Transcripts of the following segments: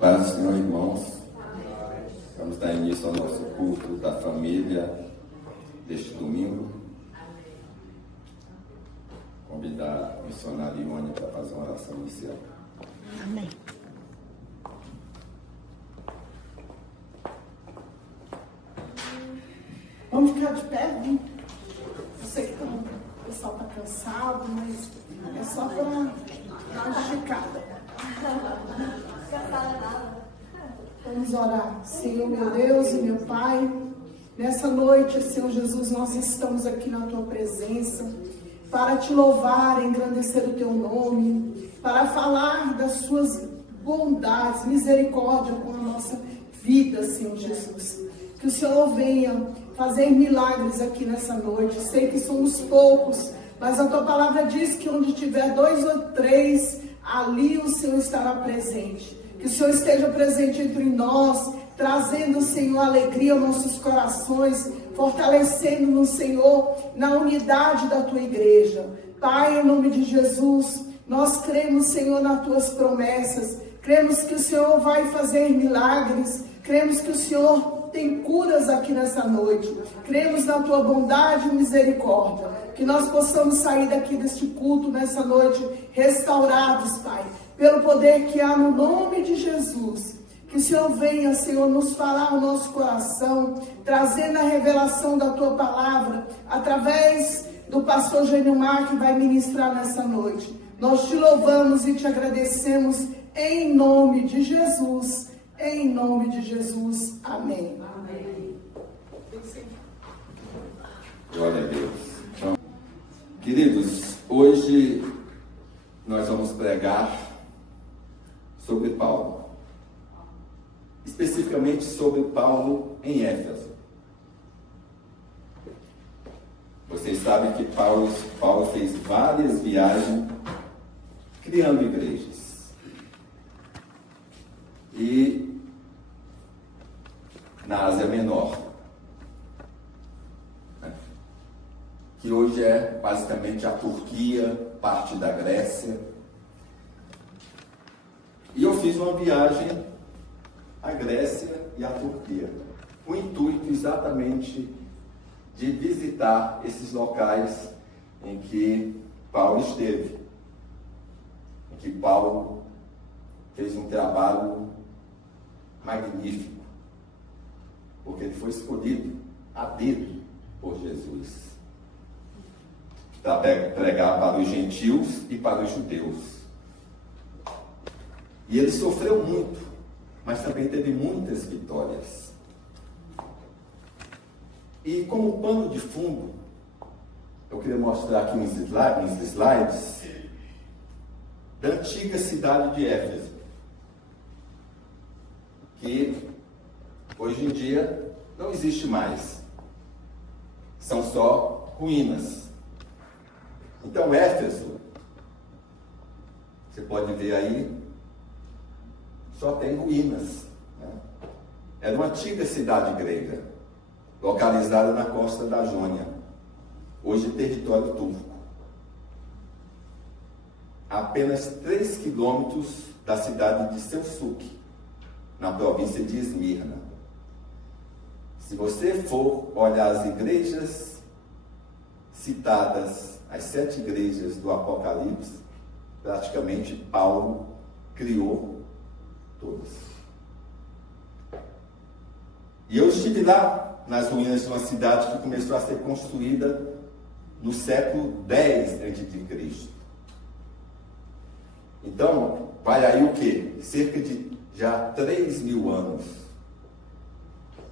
Paz do Senhor, irmãos. Vamos dar início ao nosso culto da família deste domingo. Convidar a missionária Ione para fazer uma oração inicial. Amém. Vamos ficar de pé, né? Eu sei que o pessoal está cansado, mas é só para dar uma esticada. Vamos orar. Senhor, meu Deus e meu Pai, nessa noite, Senhor Jesus, nós estamos aqui na Tua presença para Te louvar, engrandecer o Teu nome, para falar das Suas bondades, misericórdia com a nossa vida, Senhor Jesus. Que o Senhor venha fazer milagres aqui nessa noite. Sei que somos poucos, mas a Tua palavra diz que onde tiver 2 ou 3, ali o Senhor estará presente. Que o Senhor esteja presente entre nós, trazendo, Senhor, alegria aos nossos corações, fortalecendo-nos, Senhor, na unidade da Tua igreja. Pai, em nome de Jesus, nós cremos, Senhor, nas Tuas promessas. Cremos que o Senhor vai fazer milagres. Cremos que o Senhor tem curas aqui nessa noite. Cremos na Tua bondade e misericórdia. Que nós possamos sair daqui deste culto nessa noite restaurados, Pai, pelo poder que há no nome de Jesus. Que o Senhor venha, Senhor, nos falar o nosso coração, trazendo a revelação da Tua palavra, através do pastor Genilmar, que vai ministrar nessa noite. Nós Te louvamos e Te agradecemos em nome de Jesus. Em nome de Jesus. Amém. Amém. Glória a Deus. Então, queridos, hoje nós vamos pregar sobre Paulo. Especificamente sobre Paulo em Éfeso. Vocês sabem que Paulo fez várias viagens criando igrejas. E na Ásia Menor, né? Que hoje é basicamente a Turquia, parte da Grécia. E eu fiz uma viagem à Grécia e à Turquia, com o intuito exatamente de visitar esses locais em que Paulo esteve, em que Paulo fez um trabalho magnífico, porque ele foi escolhido a dedo por Jesus para pregar para os gentios e para os judeus. E ele sofreu muito, mas também teve muitas vitórias. E como pano de fundo, eu queria mostrar aqui uns slides da antiga cidade de Éfeso, que hoje em dia não existe mais. São só ruínas. Então Éfeso, você pode ver aí, só tem ruínas, né? Era uma antiga cidade grega, localizada na costa da Jônia, hoje território turco. A apenas 3 quilômetros da cidade de Selçuk, na província de Esmirna. Se você for olhar as igrejas citadas, as 7 igrejas do Apocalipse, praticamente Paulo criou todas. E eu estive lá, nas ruínas de uma cidade que começou a ser construída no século X a.C. Então, vai aí o quê? Cerca de já 3.000 anos.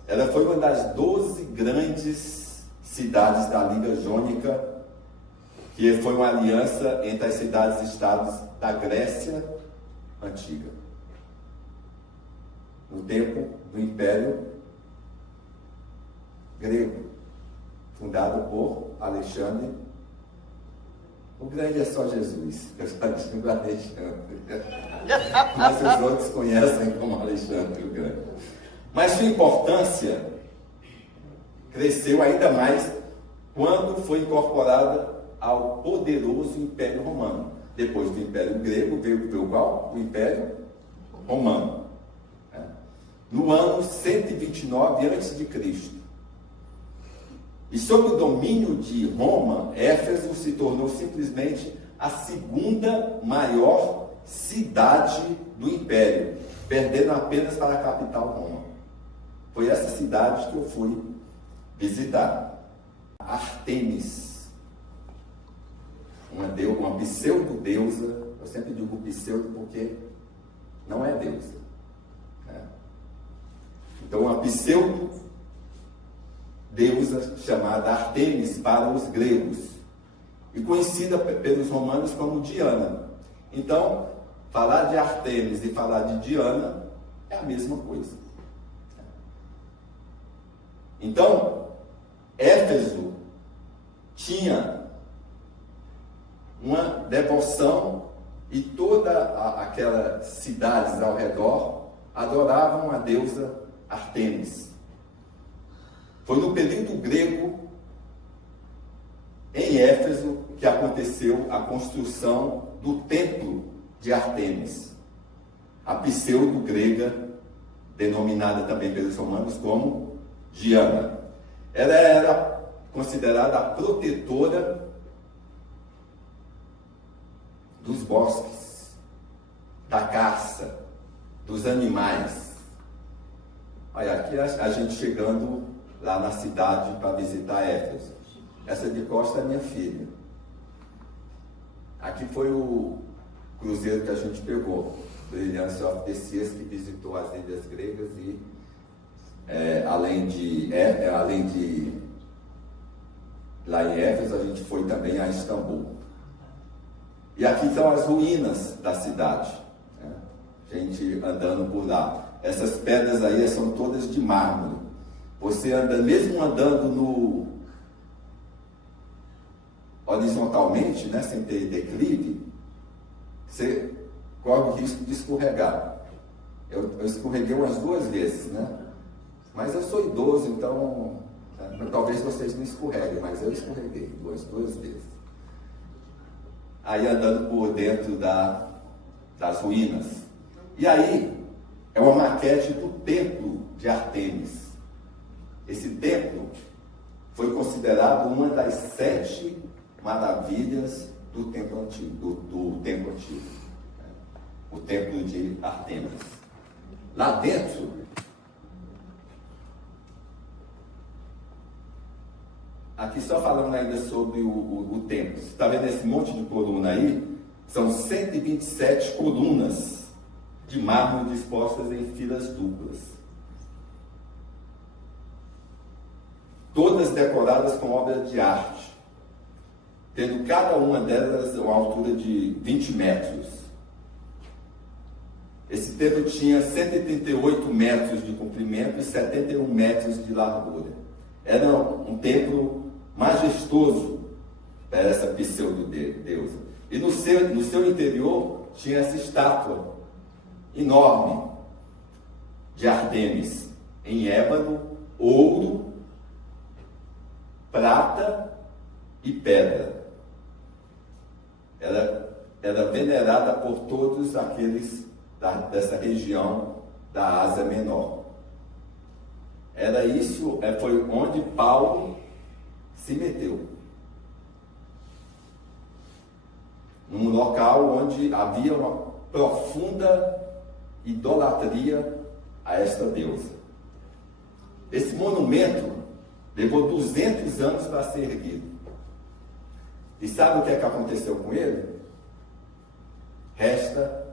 Ela foi uma das 12 grandes cidades da Liga Jônica, que foi uma aliança entre as cidades-estados da Grécia Antiga, no tempo do Império Grego, fundado por Alexandre. O grande é só Jesus, eu só digo Alexandre, mas os outros conhecem como Alexandre o Grande. Mas sua importância cresceu ainda mais quando foi incorporada ao poderoso Império Romano. Depois do Império Grego veio qual? O Império Romano. no ano 129 a.C. E sob o domínio de Roma, Éfeso se tornou simplesmente a segunda maior cidade do Império, perdendo apenas para a capital Roma. Foi essa cidade que eu fui visitar. Artemis, uma pseudo-deusa. Eu sempre digo pseudo porque não é deusa, né? Então, uma pseudo-deusa chamada Artemis para os gregos e conhecida pelos romanos como Diana. Então, falar de Artemis e falar de Diana é a mesma coisa. Então, Éfeso tinha uma devoção e toda aquelas cidades ao redor adoravam a deusa Artemis. Foi no período grego, em Éfeso, que aconteceu a construção do templo de Artemis, a pseudo-grega, denominada também pelos romanos como Diana. Ela era considerada a protetora dos bosques, da caça, dos animais. Olha, aqui a gente chegando lá na cidade para visitar Éfeso. Essa de costa é minha filha. Aqui foi o cruzeiro que a gente pegou, Brilliance of the Seas, que visitou as ilhas gregas e além de lá em Éfeso, a gente foi também a Istambul. E aqui estão as ruínas da cidade, né? Gente andando por lá. Essas pedras aí são todas de mármore. Você anda, mesmo andando horizontalmente, né, sem ter declive, você corre o risco de escorregar. Eu escorreguei umas 2 vezes, né? Mas eu sou idoso, então talvez vocês não escorreguem, mas eu escorreguei duas vezes. Aí andando por dentro das ruínas. E aí é uma maquete do templo de Artemis. Esse templo foi considerado uma das 7 maravilhas do templo antigo, do templo antigo, né? O templo de Artemis. Lá dentro, aqui só falando ainda sobre o templo. Você está vendo esse monte de coluna aí? São 127 colunas de mármore dispostas em filas duplas. Todas decoradas com obras de arte, tendo cada uma delas uma altura de 20 metros. Esse templo tinha 138 metros de comprimento e 71 metros de largura. Era um templo majestoso para essa pseudo-deusa. E no seu interior tinha essa estátua enorme de Artemis, em ébano, ouro, prata e pedra. Ela era venerada por todos aqueles dessa região da Ásia Menor. Foi onde Paulo se meteu. Num local onde havia uma profunda idolatria a esta deusa. Esse monumento levou 200 anos para ser erguido. E sabe o que aconteceu com ele? Resta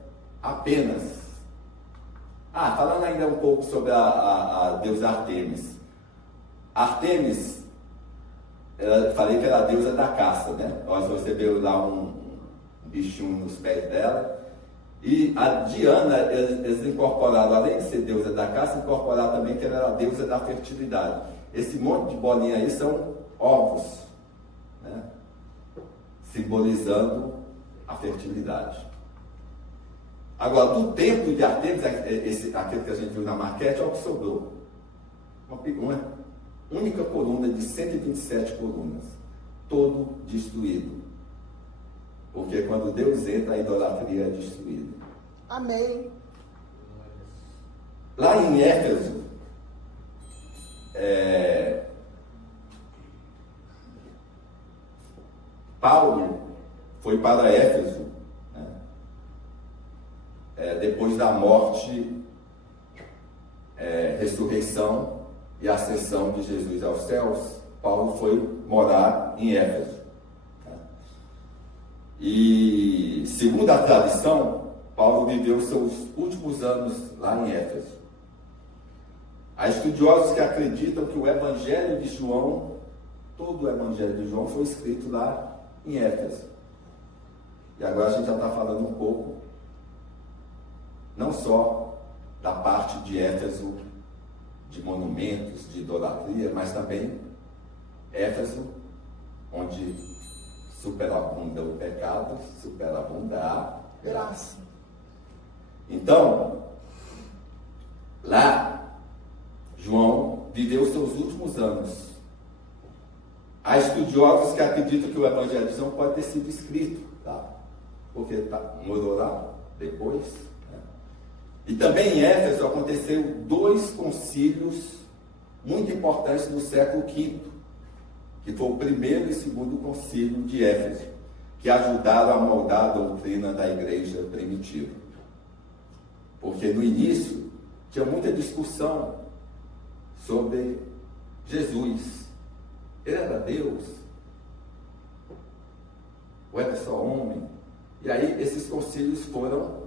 apenas. Falando ainda um pouco sobre a deusa Artemis. Artemis, falei que era a deusa da caça, né? Você vê lá um bichinho nos pés dela. E a Diana, eles incorporaram, além de ser deusa da caça, incorporaram também que ela era a deusa da fertilidade. Esse monte de bolinha aí são ovos, né? Simbolizando a fertilidade. Agora, do templo de Artemis, aquele que a gente viu na maquete, olha o que sobrou. Uma única coluna de 127 colunas, todo destruído. Porque quando Deus entra, a idolatria é destruída. Amém. Lá em Éfeso, Paulo foi para Éfeso, né? Depois da morte, ressurreição e ascensão de Jesus aos céus. Paulo foi morar em Éfeso, né? E, segundo a tradição, Paulo viveu seus últimos anos lá em Éfeso. Há estudiosos que acreditam que o Evangelho de João, todo o Evangelho de João foi escrito lá em Éfeso. E agora a gente já está falando um pouco, não só da parte de Éfeso, de monumentos, de idolatria, mas também Éfeso, onde superabunda o pecado, superabunda a graça. Então, lá, João viveu seus últimos anos. Há estudiosos que acreditam que o Evangelho de João pode ter sido escrito lá, porque morou lá depois, né? E também em Éfeso aconteceu 2 concílios muito importantes no século V, que foi o primeiro e segundo concílio de Éfeso, que ajudaram a moldar a doutrina da igreja primitiva. Porque no início tinha muita discussão sobre Jesus. Ele era Deus? Ou era só homem? E aí esses concílios foram.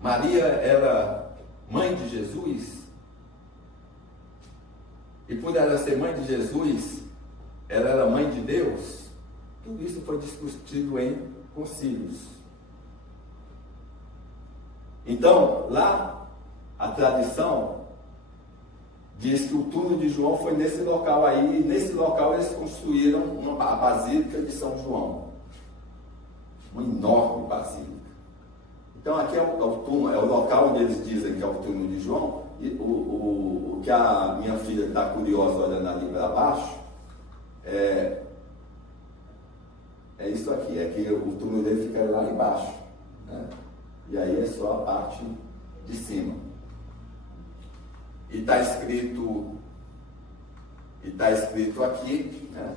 Maria era mãe de Jesus? E por ela ser mãe de Jesus, ela era mãe de Deus? Tudo isso foi discutido em concílios. Então, lá, a tradição diz que o túmulo de João foi nesse local aí, e nesse local eles construíram a Basílica de São João. Uma enorme basílica. Então, aqui é o túmulo, é o local onde eles dizem que é o túmulo de João, e o que a minha filha está curiosa olhando ali para baixo, é isso aqui, é que o túmulo dele fica lá embaixo, né? E aí é só a parte de cima. E está escrito aqui, né?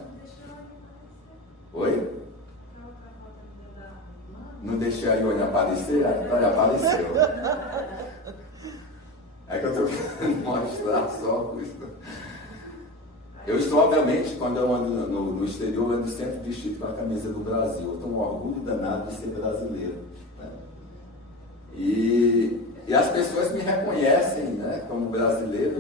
Oi? Não deixei a Ione aparecer? Olha, apareceu. É que eu estou querendo mostrar só isso. Eu estou, obviamente, quando eu ando no exterior, eu ando sempre vestido com a camisa do Brasil. Eu tenho um orgulho danado de ser brasileiro, né? E as pessoas me reconhecem, né, como brasileiro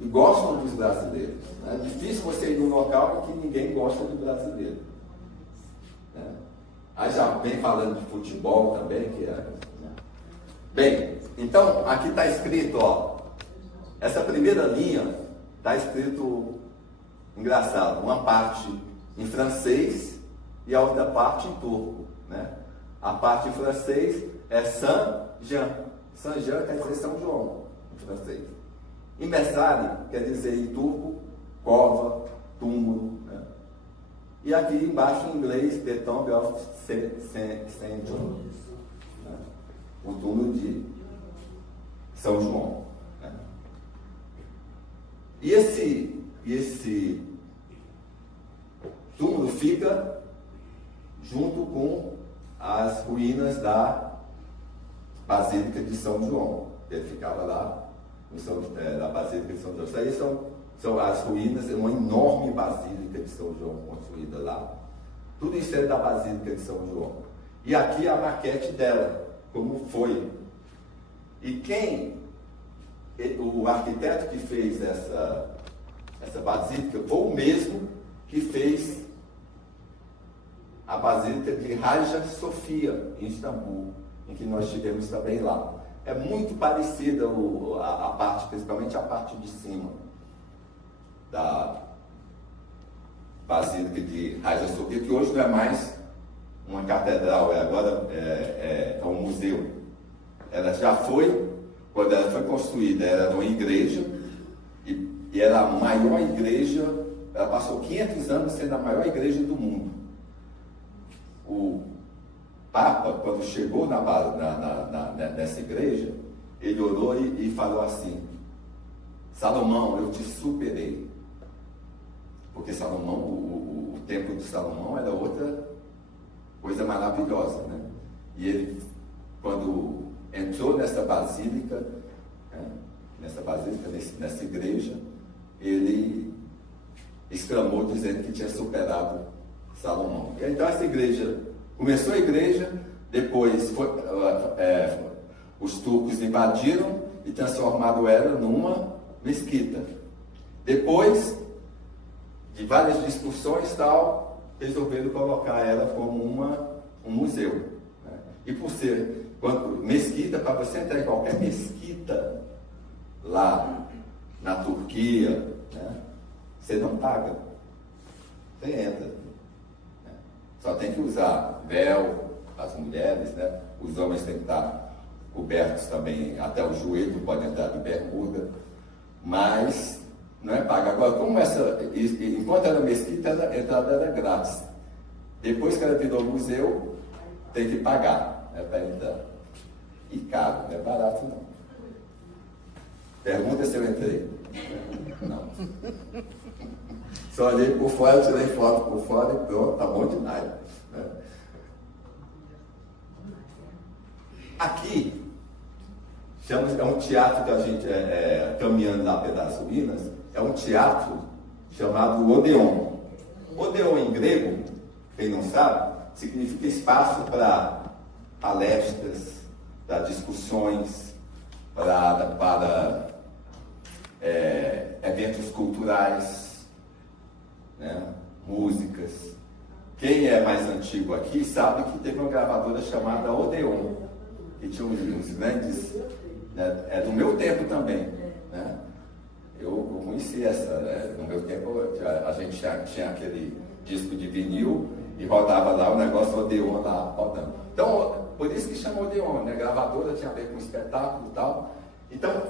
e gostam dos brasileiros, né? É difícil você ir num local em que ninguém gosta de brasileiro, né? Aí já vem falando de futebol também, que é, né? Bem, então aqui está escrito, ó, essa primeira linha está escrito, engraçado, uma parte em francês e a outra parte em turco, né? A parte em francês é Saint-Jean. Saint-Jean quer dizer São João, em francês. E Messari quer dizer em turco, cova, túmulo, né? E aqui embaixo em inglês, The Tomb of Saint John, né? O túmulo de São João, né? E esse túmulo fica junto com as ruínas da Basílica de São João. Ele ficava lá na Basílica de São João. Isso aí são as ruínas, é uma enorme Basílica de São João construída lá. Tudo isso é da Basílica de São João. E aqui a maquete dela, como foi. E o arquiteto que fez essa basílica foi o mesmo que fez a Basílica de Hagia Sophia, em Istambul, em que nós estivemos também lá. É muito parecida a parte, principalmente a parte de cima da Basílica de Hagia Sophia, que hoje não é mais uma catedral, agora é um museu. Ela já foi, quando ela foi construída, era uma igreja, e era a maior igreja, ela passou 500 anos sendo a maior igreja do mundo. Papa, quando chegou nessa igreja, ele orou e falou assim: Salomão, eu te superei. Porque Salomão, o templo de Salomão era outra coisa maravilhosa, né? E ele, quando entrou nessa basílica, nessa igreja, ele exclamou dizendo que tinha superado Salomão. E então essa igreja, começou a igreja, depois os turcos invadiram e transformaram ela numa mesquita. Depois de várias discussões tal, resolveram colocar ela como um museu, né? E por ser mesquita, para você entrar em qualquer mesquita lá na Turquia, né, você não paga, você entra, né? Só tem que usar véu, as mulheres, né? Os homens têm que estar cobertos também até o joelho, pode entrar de bermuda, mas não é paga. Agora, como enquanto era mesquita, a entrada era grátis. Depois que ela virou museu, tem que pagar, né, para entrar. E caro, não é barato não. Pergunta se eu entrei. Não. Só olhei por fora, tirei foto por fora e pronto, tá bom demais, né? Aqui, é um teatro que a gente, caminhando lá pelas ruínas, é um teatro chamado Odeon. Odeon em grego, quem não sabe, significa espaço para palestras, para discussões, para eventos culturais, né? Músicas. Quem é mais antigo aqui sabe que teve uma gravadora chamada Odeon, que tinha uns grandes, né? É do meu tempo também, né? Eu conheci essa, né? No meu tempo a gente tinha aquele disco de vinil e rodava lá o negócio Odeon lá rodando. Então, por isso que chamou Odeon, né? Gravadora tinha a ver com espetáculo e tal. Então,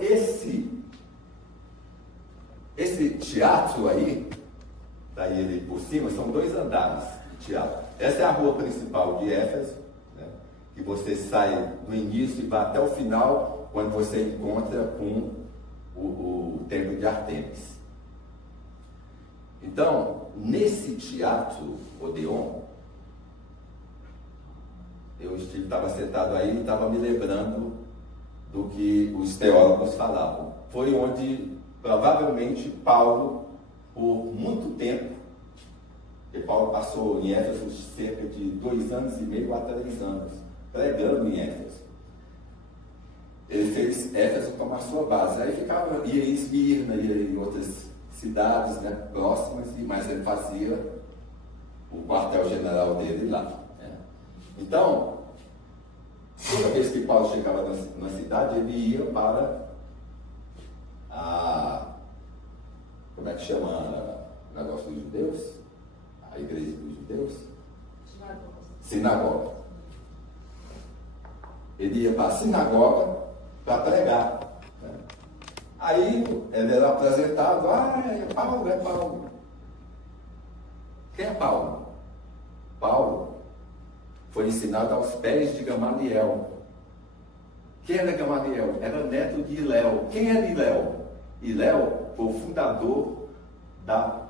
esse teatro aí, daí ele por cima, são 2 andares de teatro. Essa é a rua principal de Éfeso, né? Que você sai do início e vai até o final, quando você encontra com o templo de Ártemis. Então, nesse teatro Odeon, eu estava sentado aí e estava me lembrando do que os teólogos falavam. Foi onde, provavelmente, Paulo, por muito tempo, porque Paulo passou em Éfeso cerca de 2 anos e meio a 3 anos, pregando em Éfeso. Ele fez Éfeso como a sua base. Aí ia em Esmirna, ia em outras cidades, né, próximas, mas ele fazia o quartel-general dele lá, né? Então, toda vez que Paulo chegava na cidade, ele ia para como é que chama o negócio dos judeus? A igreja dos judeus? Sinagoga. Ele ia para a sinagoga para pregar, né? Aí ele era apresentado: é Paulo. Quem é Paulo? Paulo foi ensinado aos pés de Gamaliel. Quem era Gamaliel? Era neto de Hilel. Quem era Hilel? Hilel foi o fundador da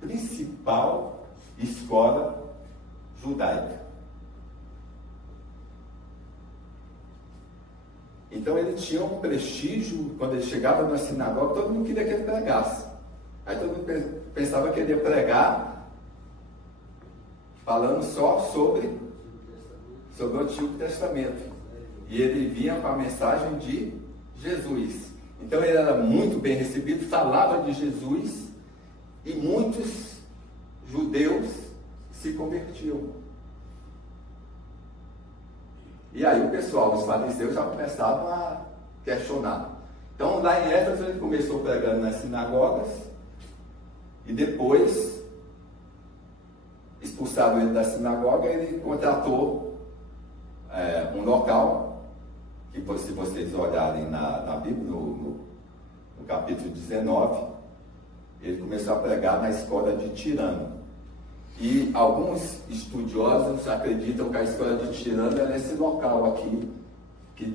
principal escola judaica. Então ele tinha um prestígio. Quando ele chegava na sinagoga, todo mundo queria que ele pregasse. Aí todo mundo pensava que ele ia pregar falando só sobre o Antigo Testamento. E ele vinha com a mensagem de Jesus. Então ele era muito bem recebido, falava de Jesus, e muitos judeus se convertiam. E aí o pessoal, os fariseus, já começavam a questionar. Então lá em Éfeso ele começou pregando nas sinagogas, e depois expulsaram ele da sinagoga, ele contratou um local, que se vocês olharem na Bíblia, no capítulo 19, ele começou a pregar na escola de Tirano. E alguns estudiosos acreditam que a escola de Tirano é nesse local aqui, que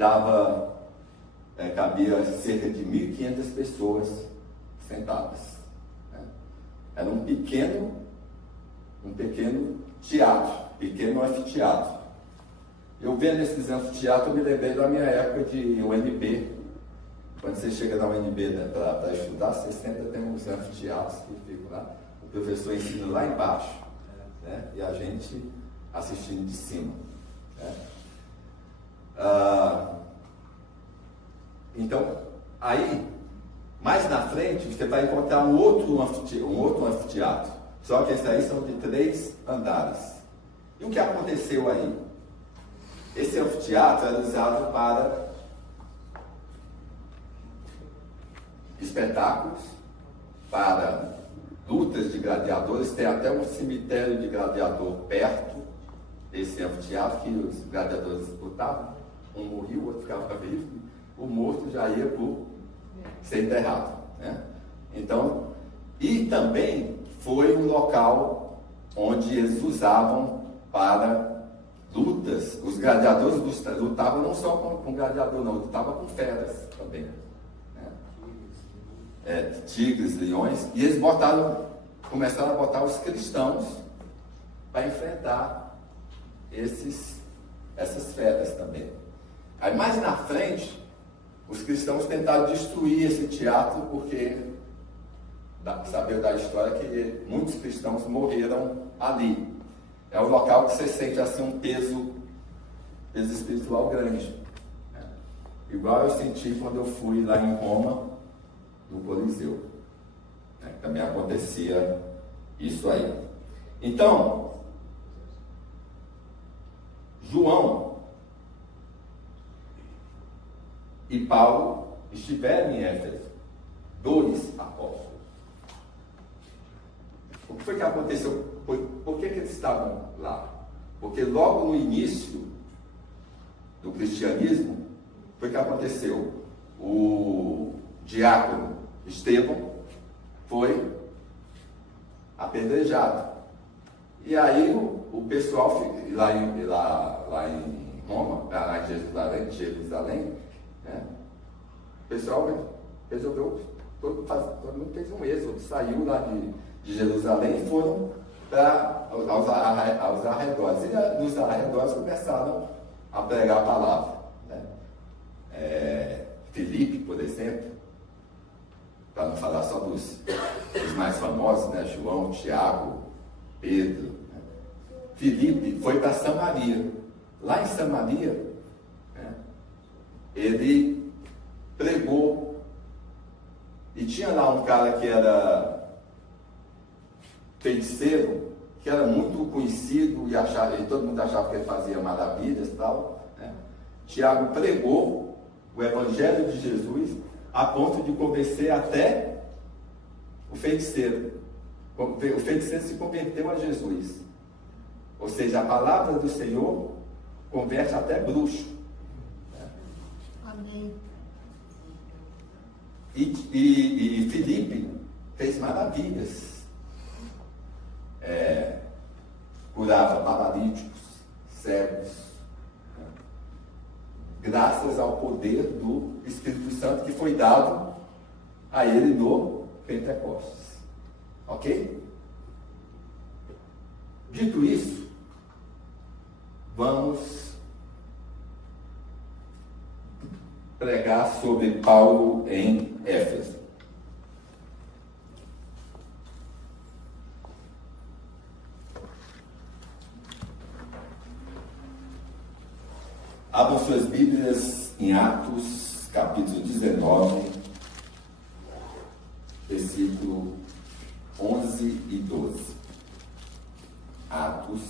cabia cerca de 1.500 pessoas sentadas. Né? Era um pequeno teatro, pequeno anfiteatro. Eu vendo esses anfiteatros, eu me lembrei da minha época de UNB. Quando você chega na UNB, né, para estudar, você sempre tem uns anfiteatros que ficam lá. O professor ensina lá embaixo, né, e a gente assistindo de cima. Né? Então, aí, mais na frente, você vai encontrar um outro anfiteatro. Só que esses aí são de 3 andares. E o que aconteceu aí? Esse anfiteatro era usado para espetáculos, para lutas de gladiadores. Tem até um cemitério de gladiador perto desse anfiteatro que os gladiadores disputavam. Um morria, o outro ficava vivo. O morto já ia por ser enterrado. Né? Então, e também foi um local onde eles usavam para lutas. Os gladiadores lutavam não só com gladiador, não, lutavam com feras também. Né? Tigres, leões, e eles começaram a botar os cristãos para enfrentar essas feras também. Aí mais na frente, os cristãos tentaram destruir esse teatro, porque sabeu da história que muitos cristãos morreram ali. É um local que você sente assim um peso espiritual grande. Né? Igual eu senti quando eu fui lá em Roma, no Coliseu. Né? Também acontecia isso aí. Então, João e Paulo estiveram em Éfeso, 2 apóstolos. O que foi que aconteceu? Por que eles estavam lá? Porque logo no início do cristianismo, foi que aconteceu. O diácono Estevão foi apedrejado. E aí o pessoal lá em Roma, lá em Jerusalém, né, o pessoal resolveu, todo mundo fez um êxodo, saiu lá de Jerusalém e foram aos arredores. E nos arredores começaram a pregar a palavra. Né? Filipe, por exemplo, para não falar só dos mais famosos, né? João, Tiago, Pedro. Né? Filipe foi para Samaria. Lá em Samaria, né, ele pregou. E tinha lá um cara que era feiticeiro, que era muito conhecido e todo mundo achava que ele fazia maravilhas e tal. Né? Tiago pregou o Evangelho de Jesus a ponto de convencer até o feiticeiro. O feiticeiro se converteu a Jesus. Ou seja, a palavra do Senhor converte até bruxo. Né? Amém. E Filipe fez maravilhas. Curava paralíticos, cegos, né? Graças ao poder do Espírito Santo que foi dado a ele no Pentecostes. Ok? Dito isso, vamos pregar sobre Paulo em Éfeso. Abram suas Bíblias em Atos, capítulo 19, versículo 11 e 12. Atos.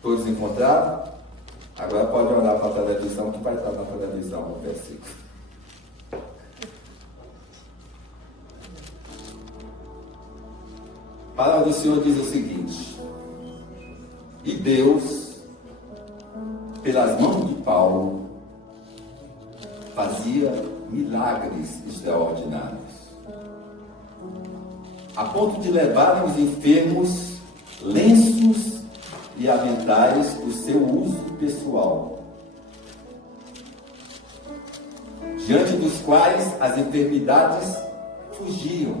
Todos encontraram? Agora pode olhar para a televisão, que vai estar na televisão o versículo. A palavra do Senhor diz o seguinte: e Deus, pelas mãos de Paulo, milagres extraordinários, a ponto de levarem os enfermos lenços e aventais para o seu uso pessoal, diante dos quais as enfermidades fugiam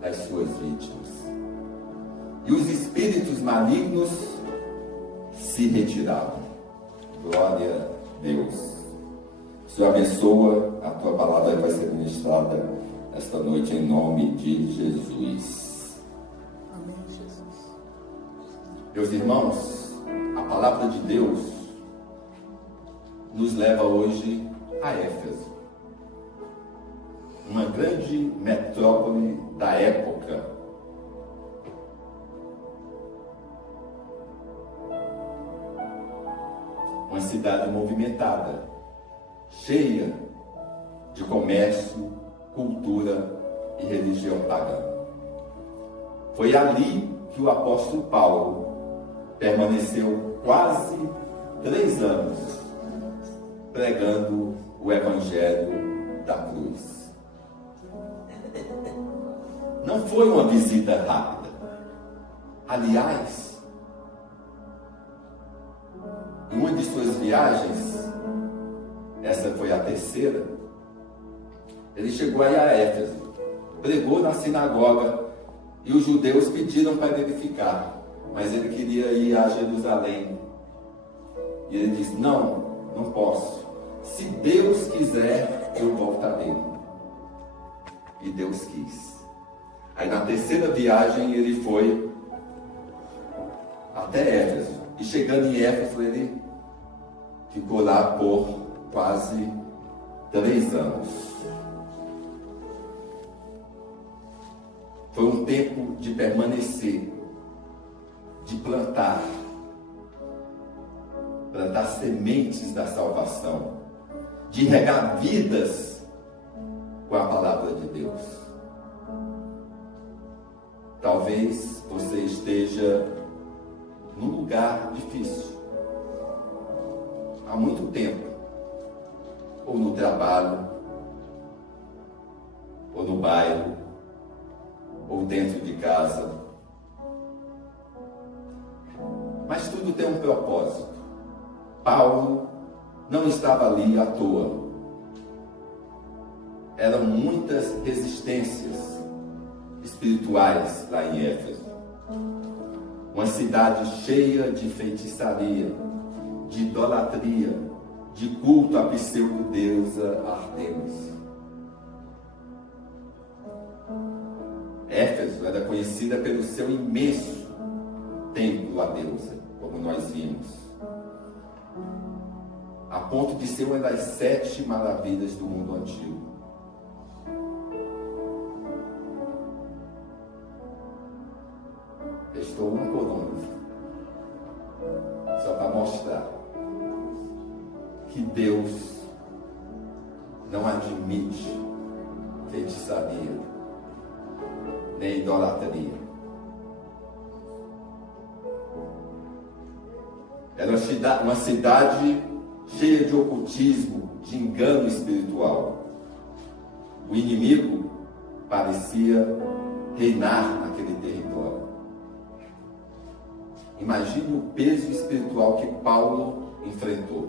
das suas vítimas e os espíritos malignos se retiravam. Glória a Deus. O Senhor abençoa, a tua palavra vai ser ministrada esta noite em nome de Jesus. Amém, Jesus. Meus irmãos, a palavra de Deus nos leva hoje a Éfeso, uma grande metrópole da época. Uma cidade movimentada, cheia de comércio, cultura e religião pagã. Foi ali que o apóstolo Paulo permaneceu quase 3 anos pregando o evangelho da cruz. Não foi uma visita rápida. Aliás, em uma de suas viagens, essa foi a terceira, ele chegou aí a Éfeso, pregou na sinagoga e os judeus pediram para ele ficar, mas ele queria ir a Jerusalém. E ele disse: não posso. Se Deus quiser, eu voltarei. E Deus quis. Aí na terceira viagem ele foi até Éfeso. E chegando em Éfeso, ele ficou lá por quase 3 anos. Foi um tempo de permanecer, de plantar sementes da salvação, de regar vidas com a palavra de Deus. Talvez você esteja num lugar difícil, há muito tempo, ou no trabalho, ou no bairro, ou dentro de casa. Mas tudo tem um propósito. Paulo não estava ali à toa. Eram muitas resistências espirituais lá em Éfeso. Uma cidade cheia de feitiçaria, de idolatria, de culto à pseudo-deusa Ártemis. Éfeso era conhecida pelo seu imenso templo à deusa, como nós vimos, a ponto de ser uma das 7 maravilhas do mundo antigo. Restou um por um, só para mostrar que Deus não admite feitiçaria, nem idolatria. Era uma cidade cheia de ocultismo, de engano espiritual. O inimigo parecia reinar naquele território. Imagine o peso espiritual que Paulo enfrentou.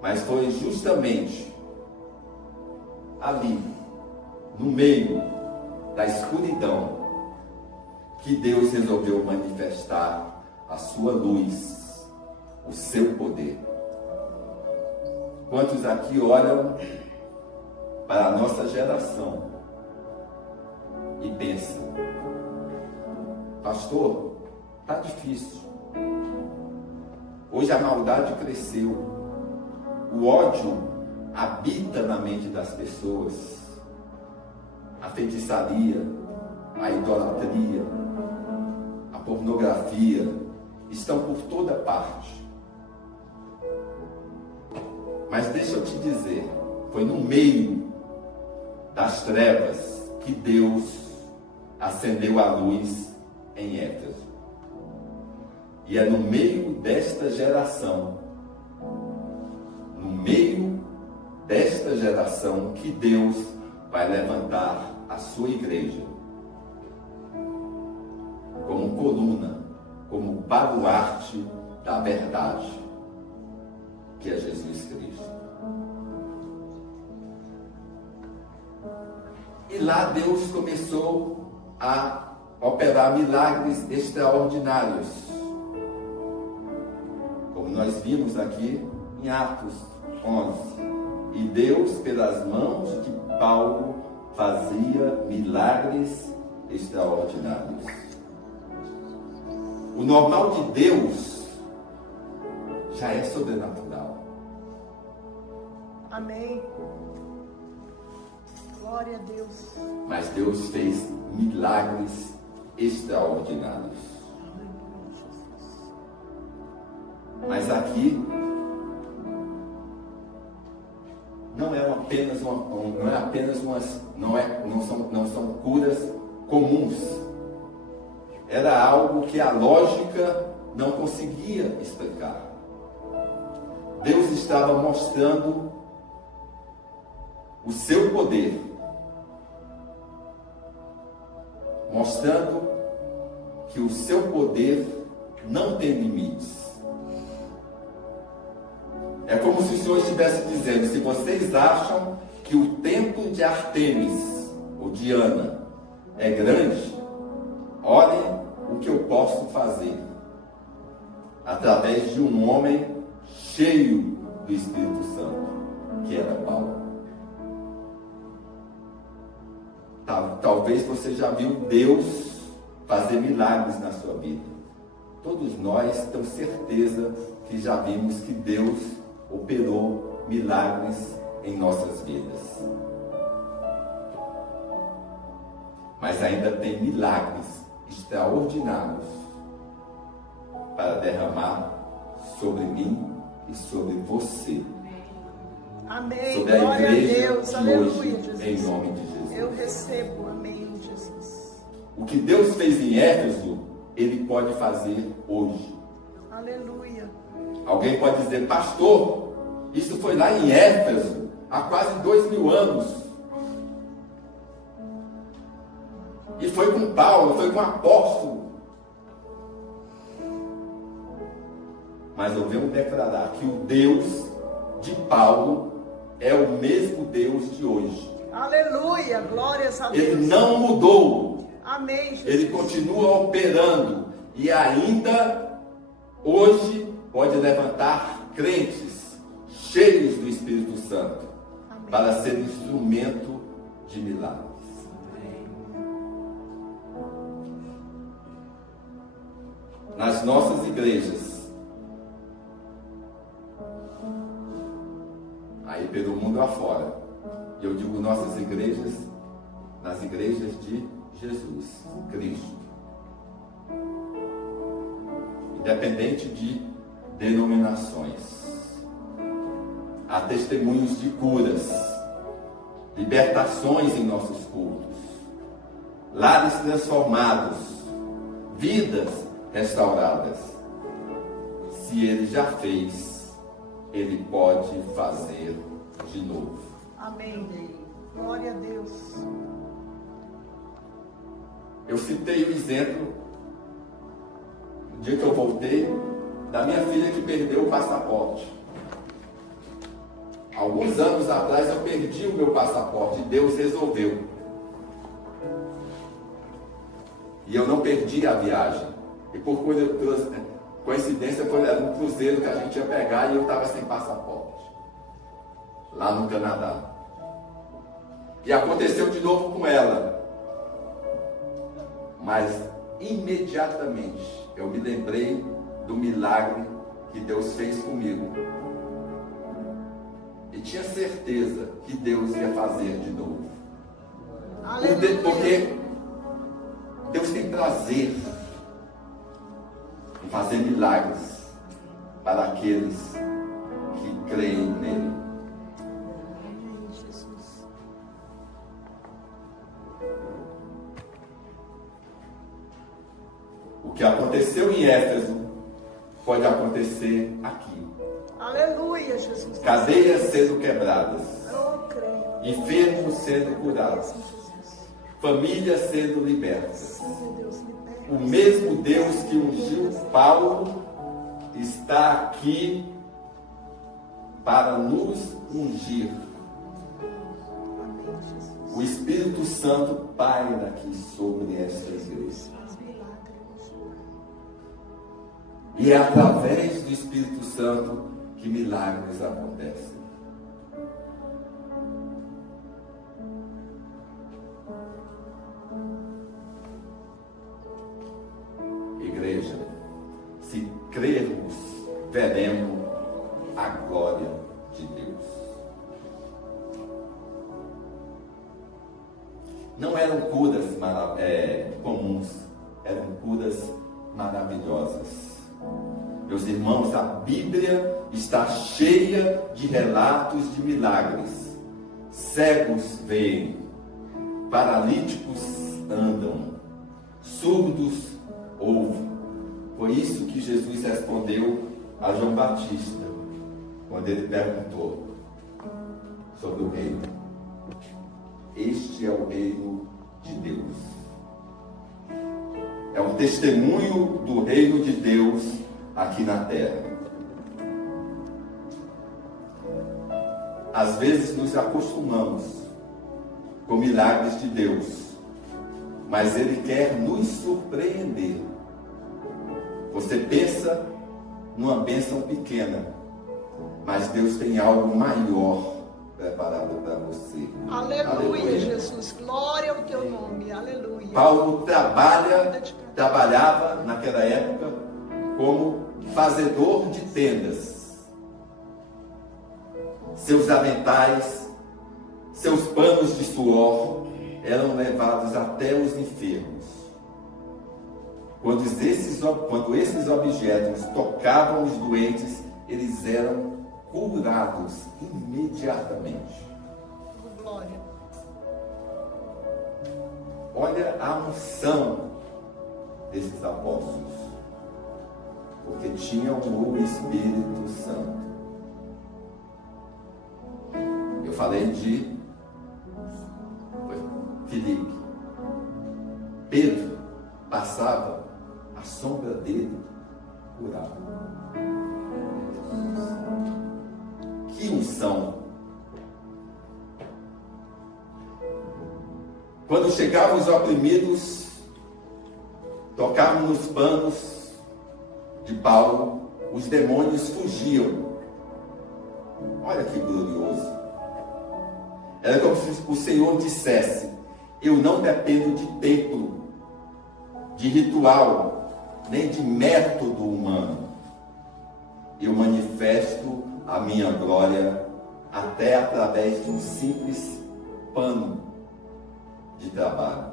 Mas foi justamente ali, no meio da escuridão, que Deus resolveu manifestar a sua luz, o seu poder. Quantos aqui olham para a nossa geração e pensam: pastor, está difícil. Hoje a maldade cresceu, o ódio habita na mente das pessoas, a feitiçaria, a idolatria, a pornografia estão por toda parte. Mas deixa eu te dizer, foi no meio das trevas que Deus acendeu a luz em Éfeso. E é no meio desta geração, que Deus vai levantar a sua igreja como coluna, como baluarte da verdade, que é Jesus Cristo. E lá Deus começou a operar milagres extraordinários, como nós vimos aqui em Atos 11. E Deus, pelas mãos de Paulo, fazia milagres extraordinários. O normal de Deus já é sobrenatural. Amém. Glória a Deus. Mas Deus fez milagres extraordinários. Mas aqui não são curas comuns. Era algo que a lógica não conseguia explicar. Deus estava mostrando o seu poder, mostrando que o seu poder não tem limites. É como se o Senhor estivesse dizendo: se vocês acham que o templo de Artemis ou Diana é grande, olhem o que eu posso fazer através de um homem cheio do Espírito Santo, que era Paulo. Talvez você já viu Deus fazer milagres na sua vida. Todos nós temos certeza que já vimos que Deus operou milagres em nossas vidas. Mas ainda tem milagres extraordinários para derramar sobre mim e sobre você. Amém. Sobre a Glória igreja a Deus. de Aleluia, hoje, Jesus. em nome de Jesus. Eu recebo. Amém, Jesus. O que Deus fez em Éfeso, Ele pode fazer hoje. Aleluia. Alguém pode dizer: pastor, isso foi lá em Éfeso, há quase 2000 anos. E foi com Paulo, foi com o apóstolo. Mas eu venho declarar que o Deus de Paulo é o mesmo Deus de hoje. Aleluia. Glórias a Deus. Ele não mudou. Amém, Jesus. Ele continua operando. E ainda hoje pode levantar crentes cheios do Espírito Santo. Amém. Para ser instrumento de milagres. Nas nossas igrejas, aí pelo mundo afora, e eu digo nossas igrejas, nas igrejas de Jesus Cristo, independente de denominações, há testemunhos de curas, libertações em nossos cultos, lares transformados, vidas restauradas. Se Ele já fez, Ele pode fazer de novo. Amém. Glória a Deus. Eu citei o exemplo, no dia que eu voltei, da minha filha que perdeu o passaporte. Alguns anos atrás eu perdi o meu passaporte e Deus resolveu. E eu não perdi a viagem. E por coincidência foi um cruzeiro que a gente ia pegar e eu estava sem passaporte. Lá no Canadá. E aconteceu de novo com ela. Mas imediatamente eu me lembrei do milagre que Deus fez comigo. E tinha certeza que Deus ia fazer de novo. Porque Deus tem prazer em fazer milagres para aqueles que creem nele. O que aconteceu em Éfeso pode acontecer aqui. Aleluia, Jesus. Cadeias sendo quebradas, Eu creio. enfermos sendo curados, famílias sendo libertas. Meu Deus, liberta. O mesmo Deus que ungiu Paulo está aqui para nos ungir. Amém, Jesus. O Espírito Santo paira aqui sobre esta igreja. Faz milagre. E é através do Espírito Santo que milagres acontecem. Igreja, se crermos, veremos a glória de Deus. Não eram curas comuns, eram curas maravilhosas. Meus irmãos, a Bíblia está cheia de relatos de milagres. Cegos veem, paralíticos andam, surdos ouvem. Foi isso que Jesus respondeu a João Batista, quando ele perguntou sobre o reino. Este é o reino de Deus. É um testemunho do reino de Deus aqui na terra. Às vezes nos acostumamos com milagres de Deus, mas Ele quer nos surpreender. Você pensa numa bênção pequena, mas Deus tem algo maior preparado para você. Aleluia, Jesus. Glória ao teu nome. Aleluia. Paulo trabalhava naquela época como fazedor de tendas. Seus aventais, seus panos de suor eram levados até os enfermos. Quando esses objetos tocavam os doentes, eles eram curados imediatamente. Glória. Olha a unção desses apóstolos, porque tinham o Espírito Santo. Eu falei de Filipe. Pedro passava, a sombra dele curava. Que unção! Quando chegavam os oprimidos, tocavam nos panos de Paulo, os demônios fugiam. Olha que glorioso! Era como se o Senhor dissesse: eu não dependo de templo, de ritual, nem de método humano. Eu manifesto a minha glória até através de um simples pano de trabalho.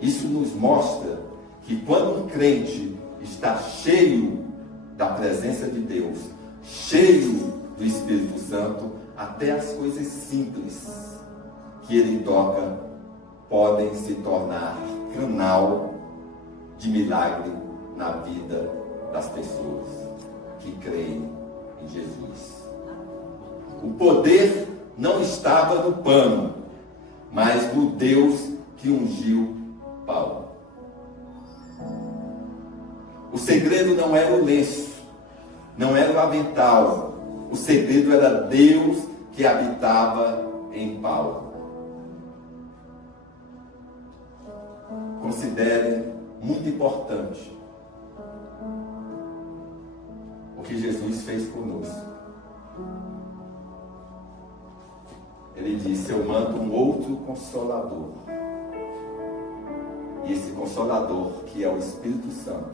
Isso nos mostra que quando um crente está cheio da presença de Deus, cheio do Espírito Santo, até as coisas simples que ele toca podem se tornar canal de milagre na vida das pessoas que creem em Jesus. O poder não estava no pano, mas no Deus que ungiu Paulo. O segredo não era o lenço, não era o avental. O segredo era Deus que habitava em Paulo. Considere muito importante o que Jesus fez conosco. Ele disse: eu mando um outro Consolador. E esse Consolador, que é o Espírito Santo,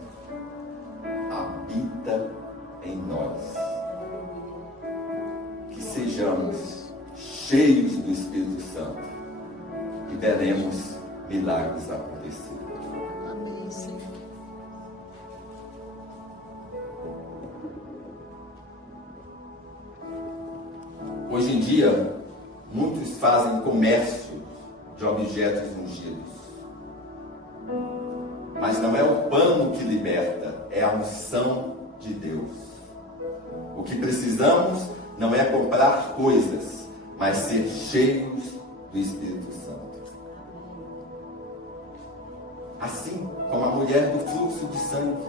habita em nós. Que sejamos cheios do Espírito Santo e veremos milagres acontecer. Amém, Senhor. Hoje em dia, muitos fazem comércio de objetos ungidos. Mas não é o pano que liberta, é a unção de Deus. O que precisamos não é comprar coisas, mas ser cheios do Espírito Santo. Assim como a mulher do fluxo de sangue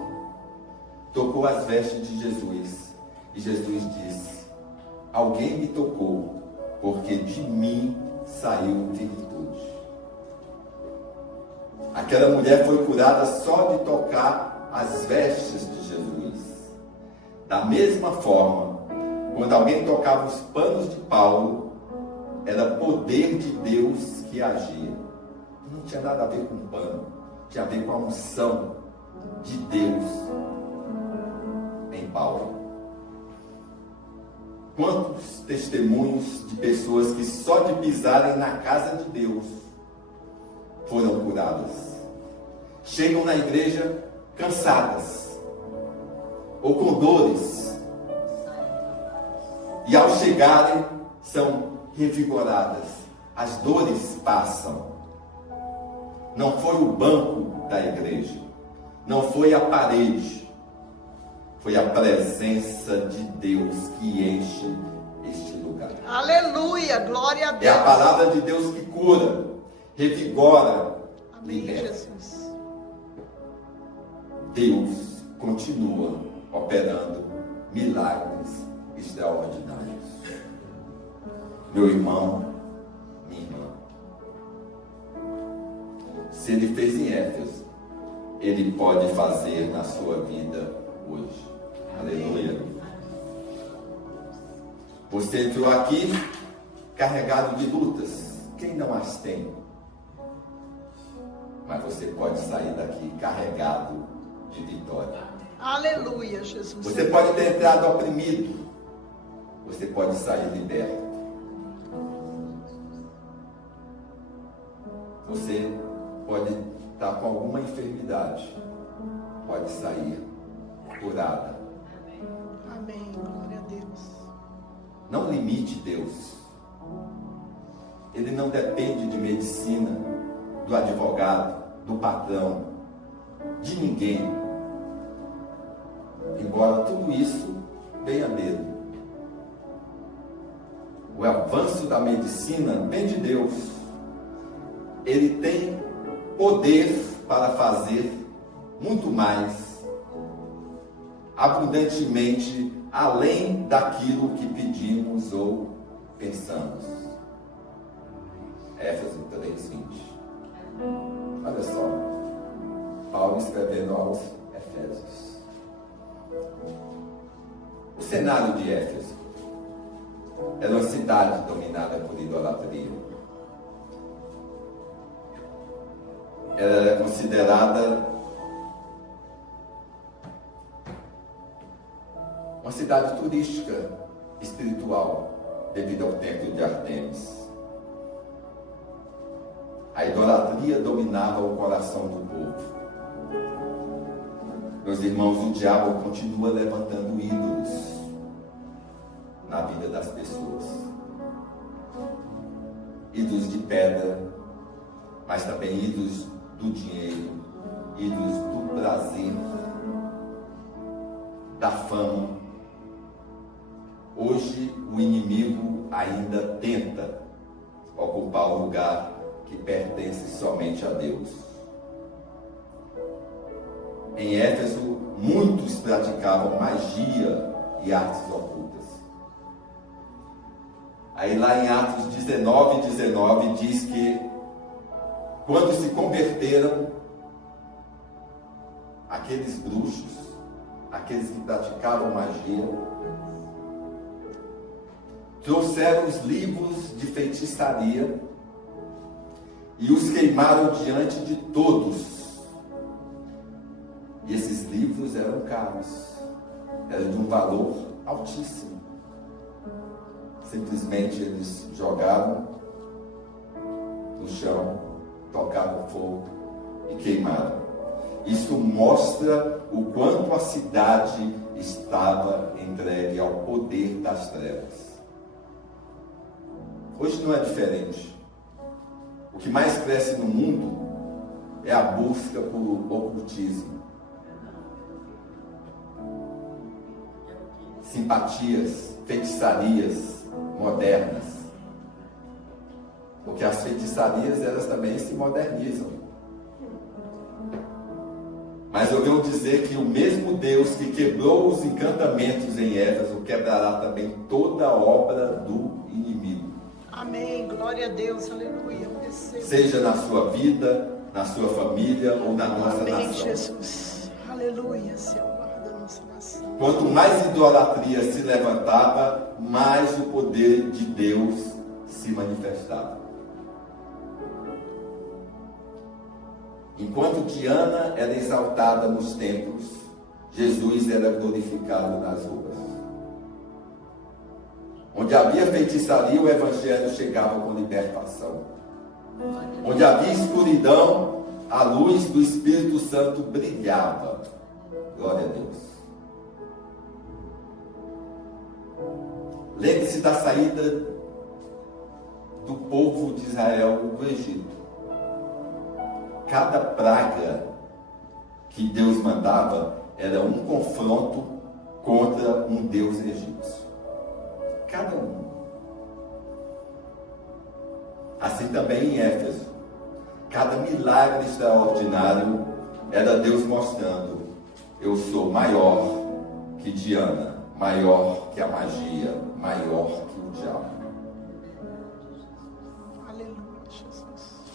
tocou as vestes de Jesus, e Jesus disse: alguém me tocou, porque de mim saiu virtude. Aquela mulher foi curada só de tocar as vestes de Jesus. Da mesma forma, quando alguém tocava os panos de Paulo, era poder de Deus que agia. Não tinha nada a ver com o pano, tinha a ver com a unção de Deus em Paulo. Quantos testemunhos de pessoas que só de pisarem na casa de Deus foram curadas? Chegam na igreja cansadas ou com dores, e ao chegarem são revigoradas. As dores passam. Não foi o banco da igreja, não foi a parede, foi a presença de Deus que enche este lugar. Aleluia, glória a Deus. É a palavra de Deus que cura, revigora, Amém, liberta. Jesus. Deus continua operando milagres extraordinários. Meu irmão, minha irmã, se Ele fez em Éfeso, Ele pode fazer na sua vida hoje. Aleluia. Você entrou aqui carregado de lutas. Quem não as tem? Mas você pode sair daqui carregado de vitória. Aleluia, Jesus. Você pode ter entrado oprimido. Você pode sair liberto. Você pode estar com alguma enfermidade. Pode sair curada. Amém, glória a Deus. Não limite Deus. Ele não depende de medicina, do advogado, do patrão, de ninguém. Embora tudo isso venha dele. O avanço da medicina vem de Deus. Ele tem poder para fazer muito mais, abundantemente, além daquilo que pedimos ou pensamos. Éfeso 3:20. Olha só, Paulo escrevendo aos Efésios. O cenário de Éfeso era uma cidade dominada por idolatria. Ela era considerada uma cidade turística espiritual devido ao templo de Artemis. A idolatria dominava o coração do povo. Meus irmãos, o diabo continua levantando ídolos na vida das pessoas. Ídolos de pedra, mas também ídolos do dinheiro, ídolos do prazer, da fama. Hoje o inimigo ainda tenta ocupar o lugar que pertence somente a Deus. Em Éfeso, muitos praticavam magia e artes ocultas. Aí lá em Atos 19:19 diz que quando se converteram, aqueles bruxos, aqueles que praticavam magia, trouxeram os livros de feitiçaria e os queimaram diante de todos. E esses livros eram caros, eram de um valor altíssimo. Simplesmente eles jogaram no chão, tocaram fogo e queimaram. Isso mostra o quanto a cidade estava entregue ao poder das trevas. Hoje não é diferente. O que mais cresce no mundo é a busca por ocultismo. simpatias, feitiçarias modernas. Porque as feitiçarias, elas também se modernizam. Mas eu venho dizer que o mesmo Deus que quebrou os encantamentos em Éfeso quebrará também toda a obra do inimigo. Amém. Glória a Deus. Aleluia. Eu recebo. Seja na sua vida, na sua família ou na nossa Amém, nação. Jesus. Aleluia, Senhor. Guarda a nossa nação. Quanto mais idolatria se levantava, mais o poder de Deus se manifestava. Enquanto Diana era exaltada nos templos, Jesus era glorificado nas ruas. Onde havia feitiçaria, o Evangelho chegava com libertação. Onde havia escuridão, a luz do Espírito Santo brilhava. Glória a Deus. Lembre-se da saída do povo de Israel do Egito. Cada praga que Deus mandava era um confronto contra um deus egípcio. Cada um. Assim também em Éfeso. Cada milagre extraordinário era Deus mostrando: eu sou maior que Diana, maior que a magia, maior que o diabo. Aleluia, Jesus.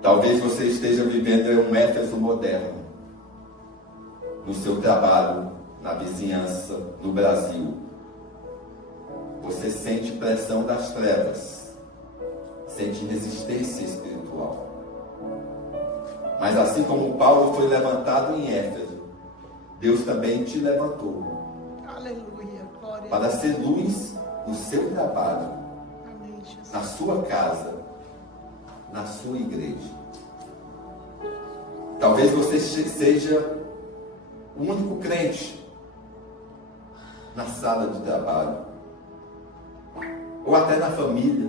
Talvez você esteja vivendo um Éfeso moderno, no seu trabalho, na vizinhança, no Brasil. Você sente pressão das trevas, sente resistência espiritual. Mas assim como Paulo foi levantado em Éfeso, Deus também te levantou. Aleluia, glória a Para Deus. ser luz no seu trabalho, Amém, Jesus. na sua casa, na sua igreja. Talvez você seja o único crente na sala de trabalho, ou até na família.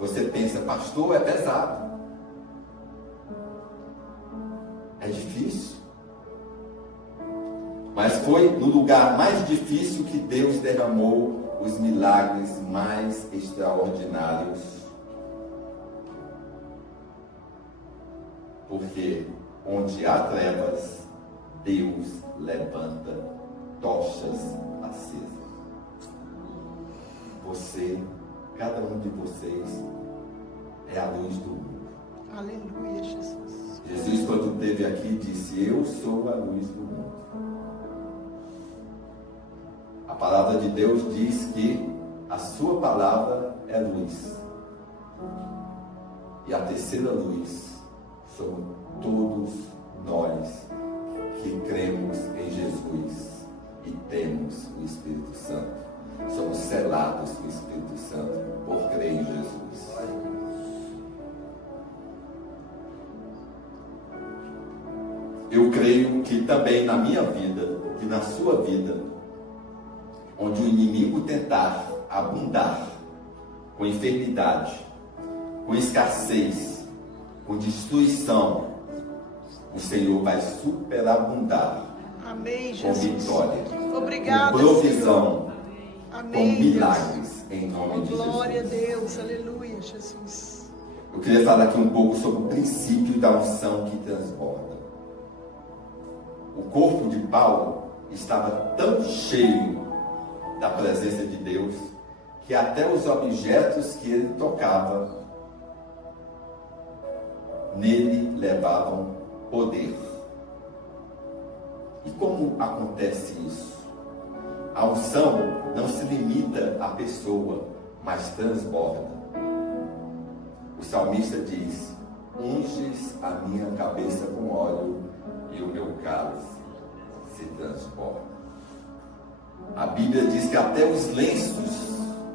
Você pensa, pastor, é pesado, é difícil. Mas foi no lugar mais difícil que Deus derramou os milagres mais extraordinários. Porque onde há trevas, Deus levanta tochas acesas. Você, cada um de vocês, é a luz do mundo. Aleluia, Jesus. Jesus, quando esteve aqui, disse: eu sou a luz do mundo. A palavra de Deus diz que a sua palavra é luz. E a terceira luz somos todos nós que cremos em Jesus e temos o Espírito Santo. Somos selados com o Espírito Santo por crer em Jesus. Eu creio que também na minha vida, que na sua vida, onde o inimigo tentar abundar com enfermidade, com escassez, com destruição, o Senhor vai superabundar Amém, com Jesus. vitória, Obrigada, com provisão, Senhor. com Amém, milagres, em nome de glória a Jesus. Deus. Aleluia, Jesus. Eu queria falar aqui um pouco sobre o princípio da unção que transborda. O corpo de Paulo estava tão cheio da presença de Deus que até os objetos que ele tocava nele levavam poder. E como acontece isso? A unção não se limita à pessoa, mas transborda. O salmista diz: unges a minha cabeça com óleo e o meu cálice se transborda. A Bíblia diz que até os lenços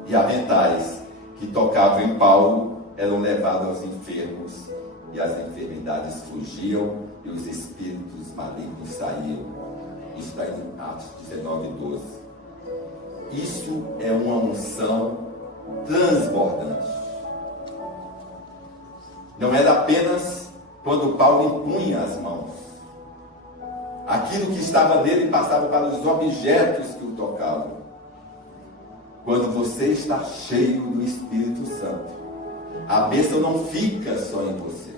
e aventais que tocavam em Paulo eram levados aos enfermos, e as enfermidades fugiam e os espíritos malignos saíam. Isso está em Atos 19:12. Isso é uma unção transbordante. Não era apenas quando Paulo impunha as mãos. Aquilo que estava nele passava para os objetos que o tocavam. Quando você está cheio do Espírito Santo, a bênção não fica só em você.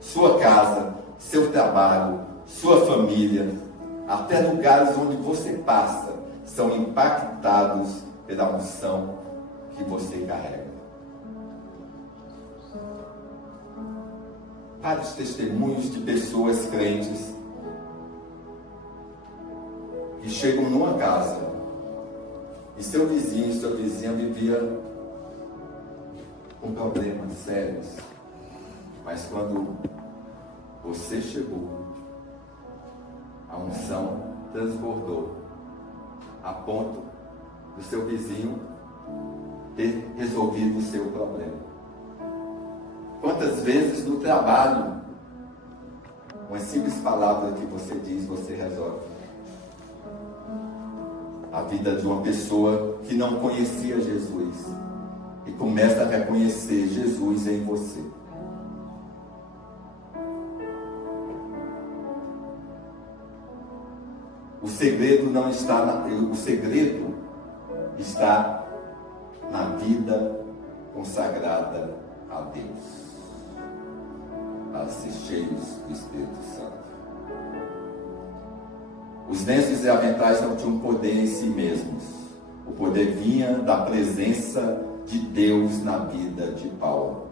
Sua casa, seu trabalho, sua família, até lugares onde você passa, são impactados pela unção que você carrega. Vários testemunhos de pessoas crentes que chegam numa casa e seu vizinho, sua vizinha vivia com problemas sérios, mas quando você chegou, a unção transbordou a ponto do seu vizinho ter resolvido o seu problema. Quantas vezes no trabalho, uma simples palavra que você diz, você resolve a vida de uma pessoa que não conhecia Jesus e começa a reconhecer Jesus em você. O segredo está na vida consagrada a Deus, para ser cheios do Espírito Santo. Os lenços e aventais não tinham poder em si mesmos. O poder vinha da presença de Deus na vida de Paulo.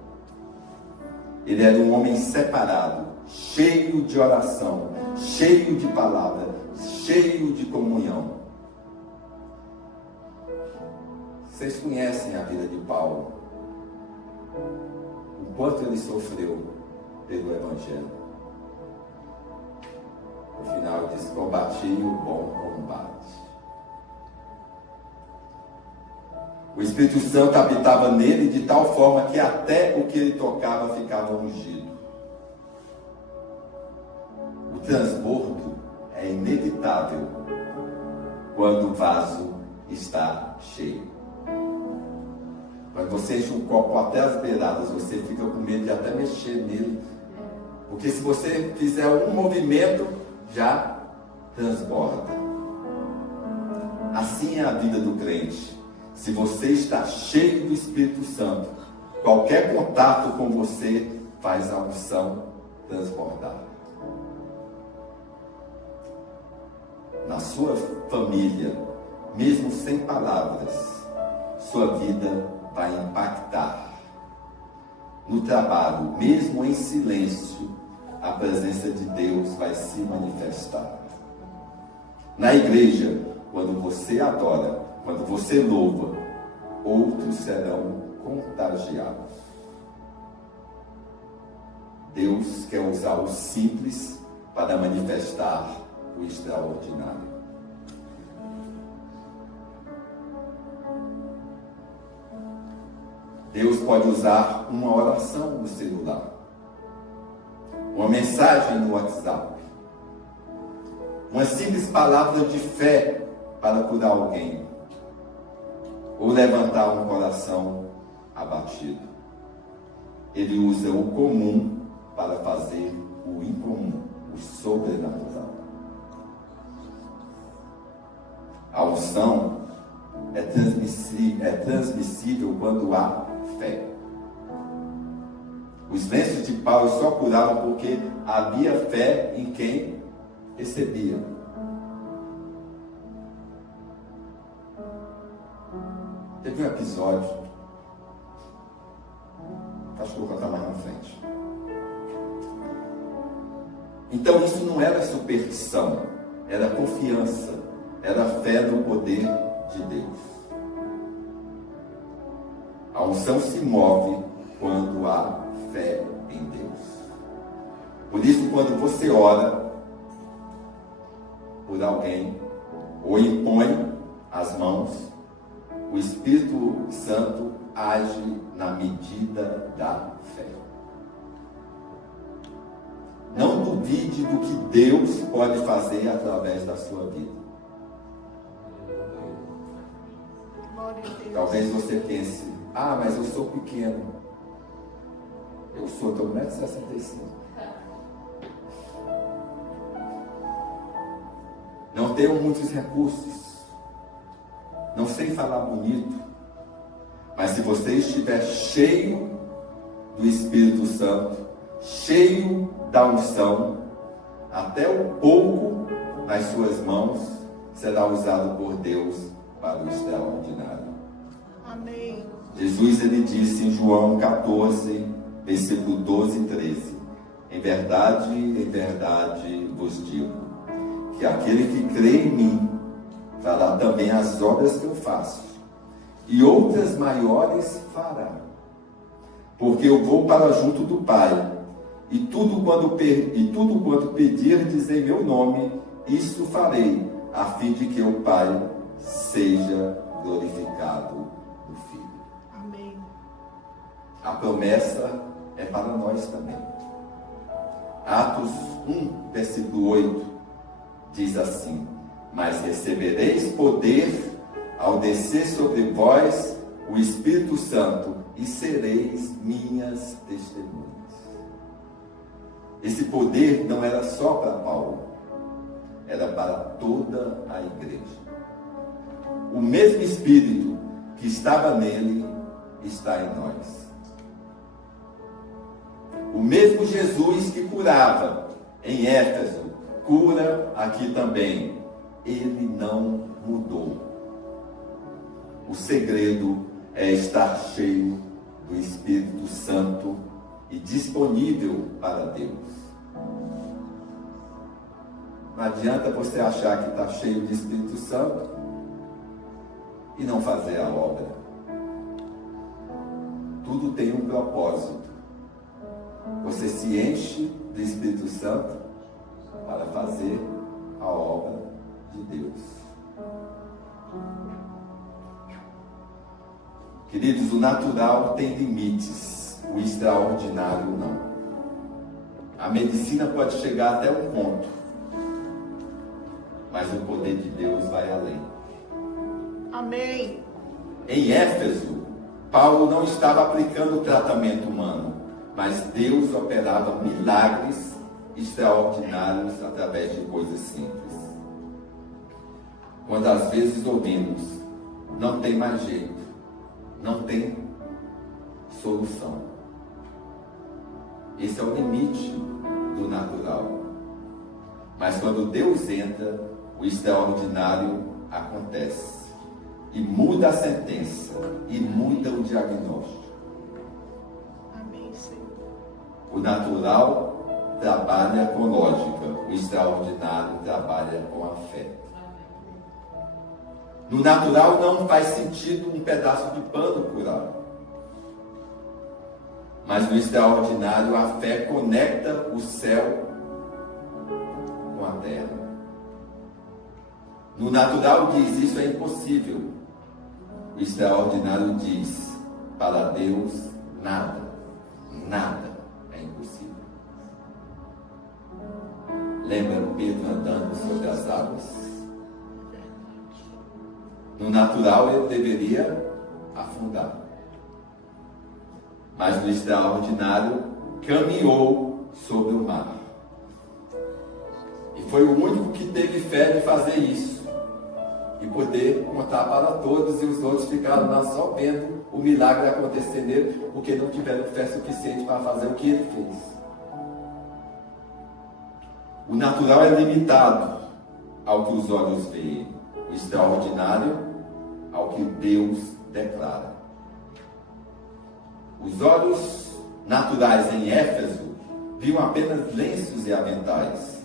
Ele era um homem separado, cheio de oração, cheio de palavra, cheio de comunhão. Vocês conhecem a vida de Paulo, o quanto ele sofreu pelo Evangelho. No final ele diz: combati o bom combate. O Espírito Santo habitava nele de tal forma que até o que ele tocava ficava ungido. O transbordo é inevitável quando o vaso está cheio. Quando você enche um copo até as beiradas, você fica com medo de até mexer nele, porque se você fizer um movimento, já transborda. Assim é a vida do crente. Se você está cheio do Espírito Santo, qualquer contato com você faz a unção transbordar. Na sua família, mesmo sem palavras, sua vida vai impactar. No trabalho, mesmo em silêncio, a presença de Deus vai se manifestar. Na igreja, quando você adora, quando você louva, outros serão contagiados. Deus quer usar o simples para manifestar o extraordinário. Deus pode usar uma oração no celular, uma mensagem no WhatsApp, uma simples palavra de fé para curar alguém, ou levantar um coração abatido. Ele usa o comum para fazer o incomum, o sobrenatural. A unção é transmissível quando há fé. Os lenços de Paulo só curavam porque havia fé em quem recebia. Teve um episódio, acho que vou contar mais na frente. Então isso não era superstição, era confiança, era fé no poder de Deus. A unção se move quando há fé em Deus. Por isso, quando você ora por alguém ou impõe as mãos, o Espírito Santo age na medida da fé. Não duvide do que Deus pode fazer através da sua vida. Talvez você pense: ah, mas eu sou pequeno. Eu tenho 1,65 m. Não tenho muitos recursos. Não sei falar bonito. Mas se você estiver cheio do Espírito Santo, cheio da unção, até o pouco nas suas mãos será usado por Deus para o extraordinário. Amém. Jesus, ele disse em João 14, versículo 12 e 13: em verdade vos digo, que aquele que crê em mim fará também as obras que eu faço, e outras maiores fará, porque eu vou para junto do Pai, e tudo quanto pedirdes em meu nome, isso farei, a fim de que o Pai seja glorificado no Filho. Amém. A promessa é para nós também. Atos 1, versículo 8, diz assim: mas recebereis poder ao descer sobre vós o Espírito Santo, e sereis minhas testemunhas. Esse poder não era só para Paulo, era para toda a igreja. O mesmo Espírito que estava nele está em nós. O mesmo Jesus que curava em Éfeso, cura aqui também. Ele não mudou. O segredo é estar cheio do Espírito Santo e disponível para Deus. Não adianta você achar que está cheio de Espírito Santo e não fazer a obra. Tudo tem um propósito. Você se enche do Espírito Santo para fazer a obra de Deus. Queridos, o natural tem limites, o extraordinário não. A medicina pode chegar até um ponto, mas o poder de Deus vai além. Amém. Em Éfeso, Paulo não estava aplicando o tratamento humano, mas Deus operava milagres extraordinários através de coisas simples. Quando às vezes ouvimos, não tem mais jeito, não tem solução. Esse é o limite do natural. Mas quando Deus entra, o extraordinário acontece. E muda a sentença, e muda o diagnóstico. Amém, Senhor. O natural trabalha com lógica, o extraordinário trabalha com a fé. No natural não faz sentido um pedaço de pano curar. Mas no extraordinário a fé conecta o céu com a terra. No natural diz, isso é impossível. O extraordinário diz, para Deus nada é impossível. Lembra Pedro andando sobre as águas? No natural ele deveria afundar. Mas no extraordinário caminhou sobre o mar. E foi o único que teve fé de fazer isso. E poder contar para todos, e os outros ficaram lá só vendo o milagre acontecer nele, porque não tiveram fé suficiente para fazer o que ele fez. O natural é limitado ao que os olhos veem, o extraordinário ao que Deus declara. Os olhos naturais em Éfeso viam apenas lenços e aventais,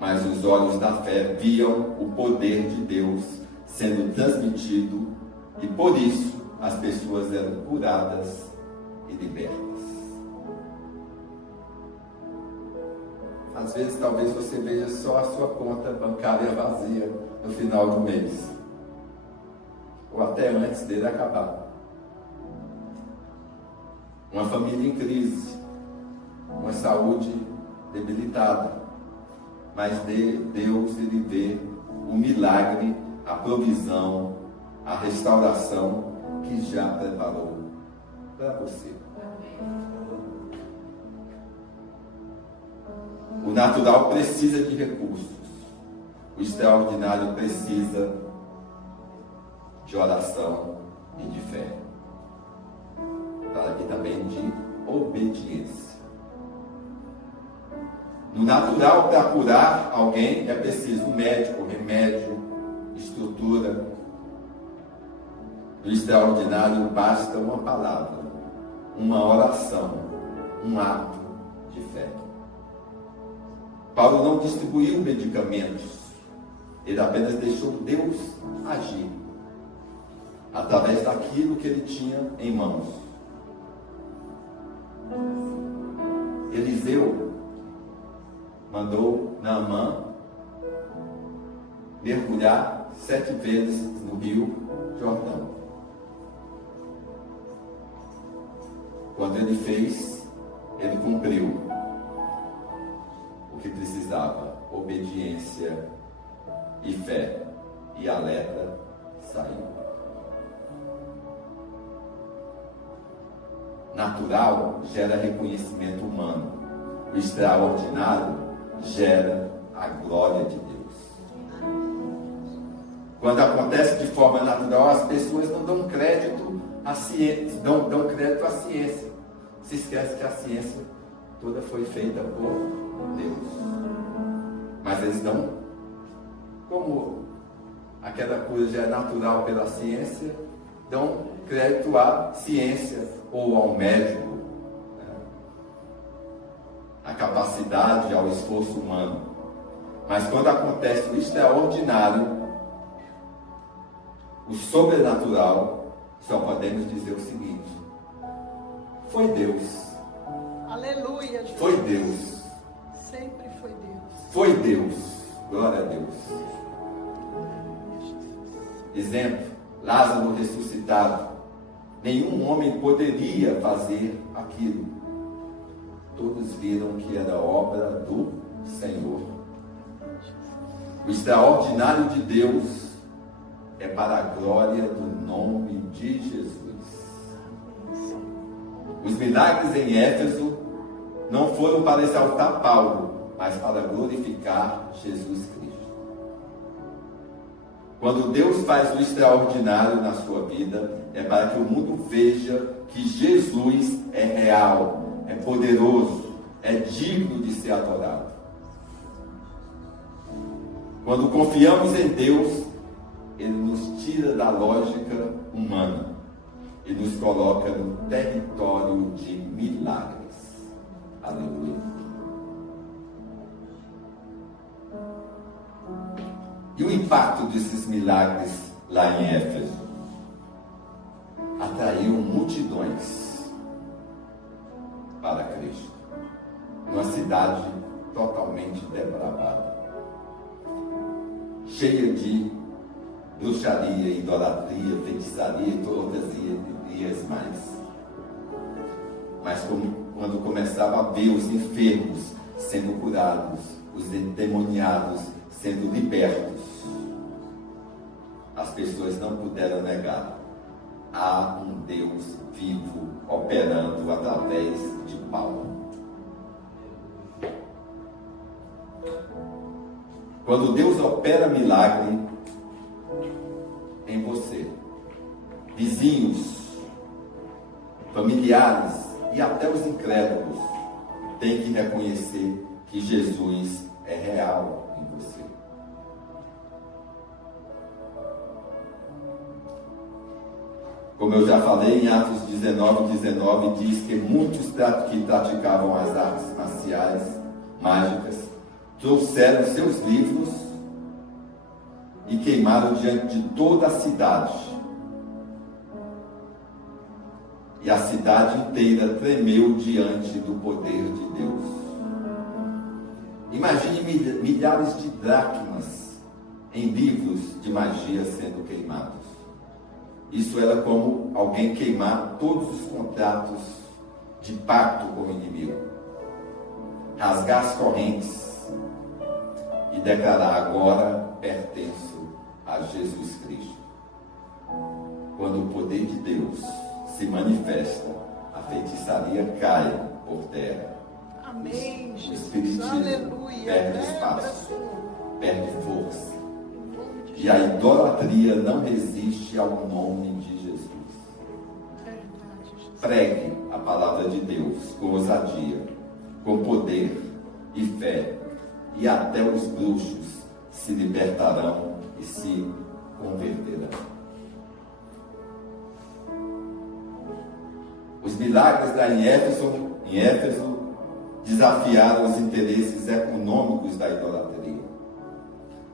mas os olhos da fé viam o poder de Deus sendo transmitido, e por isso as pessoas eram curadas e libertas. Às vezes, talvez você veja só a sua conta bancária vazia no final do mês, ou até antes dele acabar. Uma família em crise, uma saúde debilitada, mas Deus, ele vê o milagre, a provisão, a restauração que já preparou para você. natural precisa de recursos. O extraordinário precisa de oração e de fé. Fala aqui também de obediência. No natural, para curar alguém, é preciso um médico, remédio, estrutura. No extraordinário, basta uma palavra, uma oração, um ato de fé. Paulo não distribuiu medicamentos, ele apenas deixou Deus agir, através daquilo que ele tinha em mãos. Eliseu mandou Naamã mergulhar 7 vezes no rio Jordão. Quando ele fez, ele cumpriu o que precisava, obediência e fé, e a lepra saiu. Natural gera reconhecimento humano, o extraordinário gera a glória de Deus. Quando acontece de forma natural, as pessoas não dão crédito à ciência, dão crédito à ciência. Se esquece que a ciência toda foi feita por Deus. Mas eles dão, como aquela coisa já é natural pela ciência, dão crédito à ciência ou ao médico, né? A capacidade, ao esforço humano. Mas quando acontece o extraordinário, o sobrenatural, só podemos dizer o seguinte: foi Deus. Aleluia. Jesus. Foi Deus. Sempre foi Deus. Foi Deus. Glória a Deus. Exemplo, Lázaro ressuscitado. Nenhum homem poderia fazer aquilo. Todos viram que era obra do Senhor. O extraordinário de Deus é para a glória do nome de Jesus. Os milagres em Éfeso não foram para exaltar Paulo, mas para glorificar Jesus Cristo. Quando Deus faz o extraordinário na sua vida, é para que o mundo veja que Jesus é real, é poderoso, é digno de ser adorado. Quando confiamos em Deus, Ele nos tira da lógica humana e nos coloca no território de milagres. Aleluia. E o impacto desses milagres lá em Éfeso? Atraiu multidões para Cristo. Uma cidade totalmente depravada, cheia de bruxaria, idolatria, feitiçaria e todas as mais. Mas quando começava a ver os enfermos sendo curados, os endemoniados sendo libertos, as pessoas não puderam negar: há um Deus vivo operando através de Paulo. Quando Deus opera milagre em você, vizinhos, familiares e até os incrédulos têm que reconhecer que Jesus é real em você. Como eu já falei, em Atos 19:19 diz que muitos que praticavam as artes marciais, mágicas, trouxeram seus livros e queimaram diante de toda a cidade. E a cidade inteira tremeu diante do poder de Deus. Imagine milhares de dracmas em livros de magia sendo queimados. Isso era como alguém queimar todos os contratos de pacto com o inimigo, rasgar as correntes e declarar: agora pertenço a Jesus Cristo. Quando o poder de Deus se manifesta, a feitiçaria cai por terra. Amém, O Jesus. espiritismo, Aleluia. perde espaço, perde força. E a idolatria não resiste ao nome de Jesus. Pregue a palavra de Deus com ousadia, com poder e fé, e até os bruxos se libertarão e se converterão. Os milagres lá em Éfeso desafiaram os interesses econômicos da idolatria.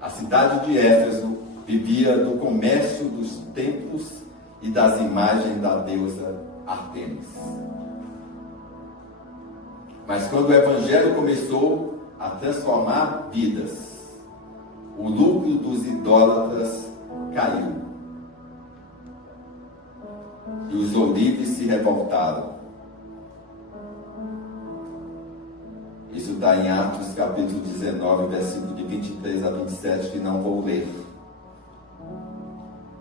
A cidade de Éfeso vivia do comércio dos templos e das imagens da deusa Ártemis. Mas quando o evangelho começou a transformar vidas, o lucro dos idólatras caiu. E os ourives se revoltaram. Isso está em Atos capítulo 19, versículo de 23 a 27, que não vou ler.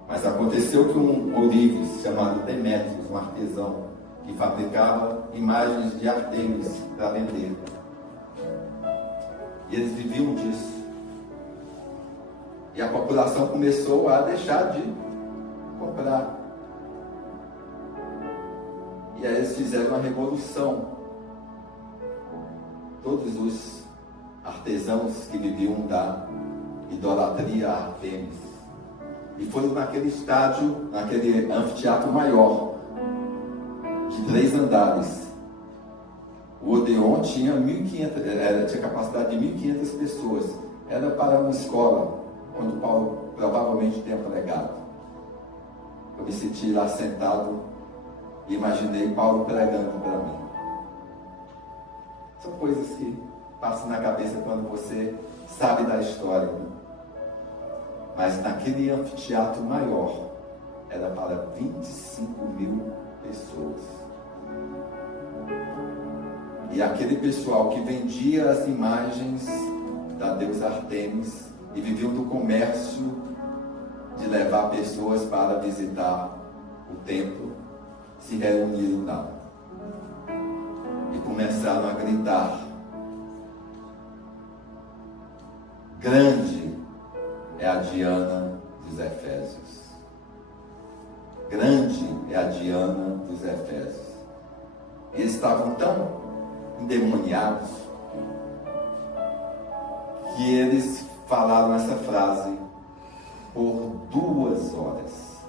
Mas aconteceu que um ourives chamado Demétrios, um artesão, que fabricava imagens de Ártemis para vender. E eles viviam disso. E a população começou a deixar de comprar. E aí eles fizeram uma revolução. Todos os artesãos que viviam da idolatria a Ártemis. E foram naquele estádio, naquele anfiteatro maior, de 3 andares. O Odeon tinha 1.500, tinha capacidade de 1.500 pessoas. Era para uma escola, onde Paulo provavelmente tenha pregado. Eu me senti lá sentado e imaginei Paulo pregando para mim. São coisas que passam na cabeça quando você sabe da história. Mas naquele anfiteatro maior, era para 25.000 pessoas. E aquele pessoal que vendia as imagens da deusa Ártemis e viviam do comércio de levar pessoas para visitar o templo, se reuniram lá e começaram a gritar: grande é a Diana dos Efésios. Grande é a Diana dos Efésios. E eles estavam tão endemoniados que eles falaram essa frase por 2 horas.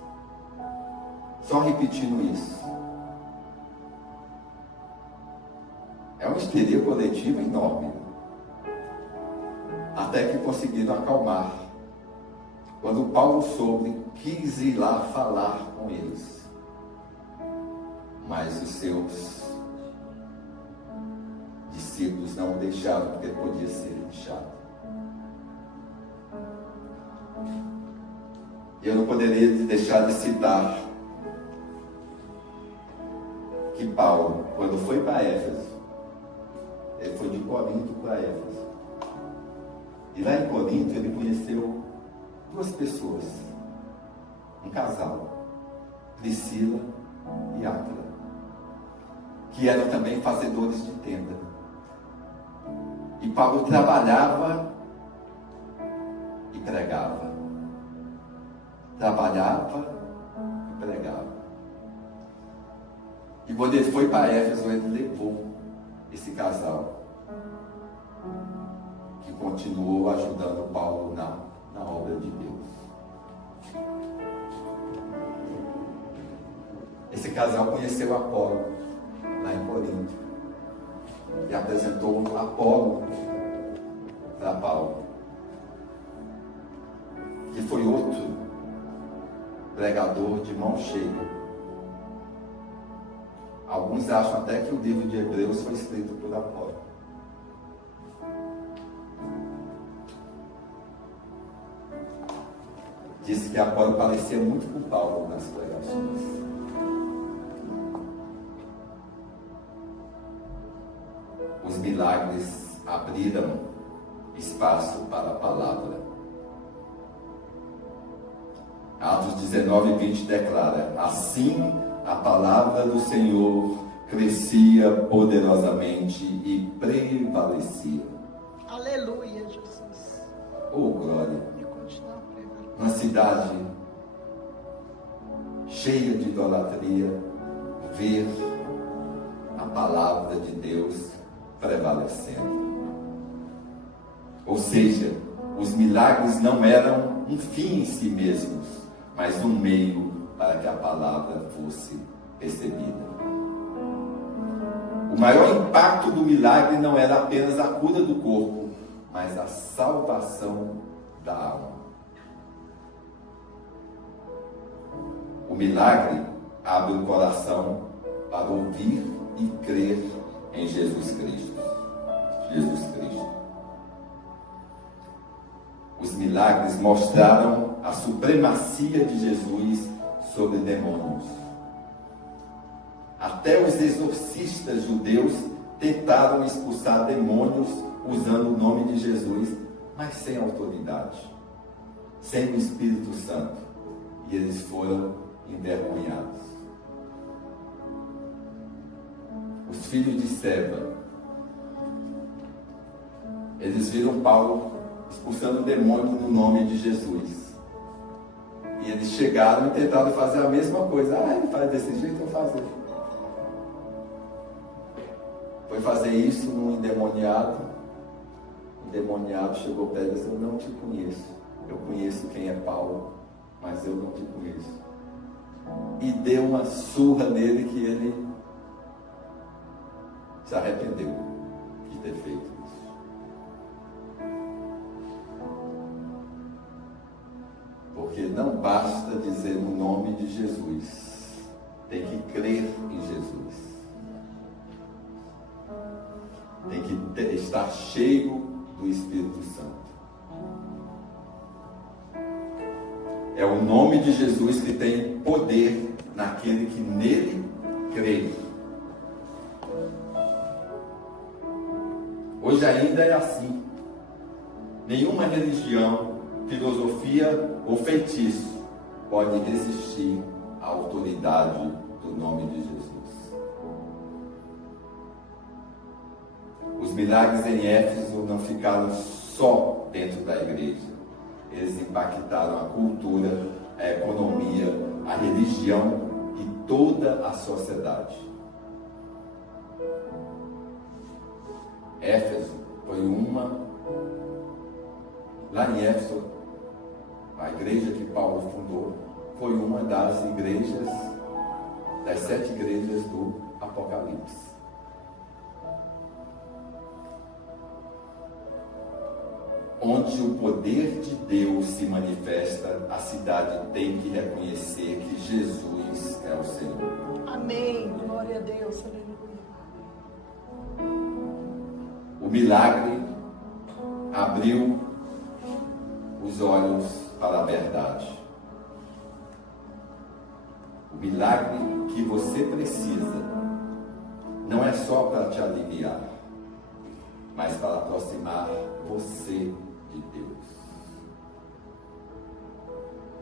Só repetindo isso. É uma histeria coletiva enorme. Até que conseguiram acalmar. Quando Paulo soube, quis ir lá falar com eles. Mas os seus discípulos não o deixaram, porque ele podia ser linchado. Eu não poderia deixar de citar que Paulo, quando foi para Éfeso, ele foi de Corinto para Éfeso. E lá em Corinto ele conheceu 2 pessoas, um casal, Priscila e Áquila, que eram também fazedores de tenda. E Paulo trabalhava e pregava. Trabalhava e pregava. E quando ele foi para Éfeso, ele levou esse casal, que continuou ajudando Paulo na obra de Deus. Esse casal conheceu Apolo lá em Corinto e apresentou Apolo para Paulo, que foi outro pregador de mão cheia. Alguns acham até que o livro de Hebreus foi escrito por Apolo. Disse que Apolo parecia muito com Paulo nas pregações. Os milagres abriram espaço para a palavra. Atos 19, 20 declara: assim a palavra do Senhor crescia poderosamente e prevalecia. Aleluia. Oh, glória! E continuar pregando. Uma cidade cheia de idolatria, ver a palavra de Deus prevalecendo. Ou seja, os milagres não eram um fim em si mesmos, mas um meio para que a palavra fosse recebida. O maior impacto do milagre não era apenas a cura do corpo, mas a salvação da alma. O milagre abre o coração para ouvir e crer em Jesus Cristo. Jesus Cristo. Os milagres mostraram a supremacia de Jesus sobre demônios. Até os exorcistas judeus tentaram expulsar demônios usando o nome de Jesus, mas sem autoridade, sem o Espírito Santo. E eles foram envergonhados. Os filhos de Seva, eles viram Paulo expulsando demônios no nome de Jesus. E eles chegaram e tentaram fazer a mesma coisa. Ah, ele faz desse jeito, eu vou fazer. Foi fazer isso num endemoniado. O endemoniado chegou perto e disse: eu não te conheço. Eu conheço quem é Paulo, mas eu não te conheço. E deu uma surra nele que ele se arrependeu de ter feito isso. Porque não basta dizer o nome de Jesus, tem que crer em Jesus. Tem que estar cheio do Espírito Santo. É o nome de Jesus que tem poder naquele que nele crê. Hoje ainda é assim. Nenhuma religião, filosofia ou feitiço pode resistir à autoridade do nome de Jesus. Os milagres em Éfeso não ficaram só dentro da igreja. Eles impactaram a cultura, a economia, a religião e toda a sociedade. Éfeso foi lá em Éfeso, a igreja que Paulo fundou, foi uma das igrejas, das 7 igrejas do Apocalipse. Onde o poder de Deus se manifesta, a cidade tem que reconhecer que Jesus é o Senhor. Amém. Glória a Deus. Aleluia. O milagre abriu os olhos para a verdade. O milagre que você precisa não é só para te aliviar, mas para aproximar você de Deus.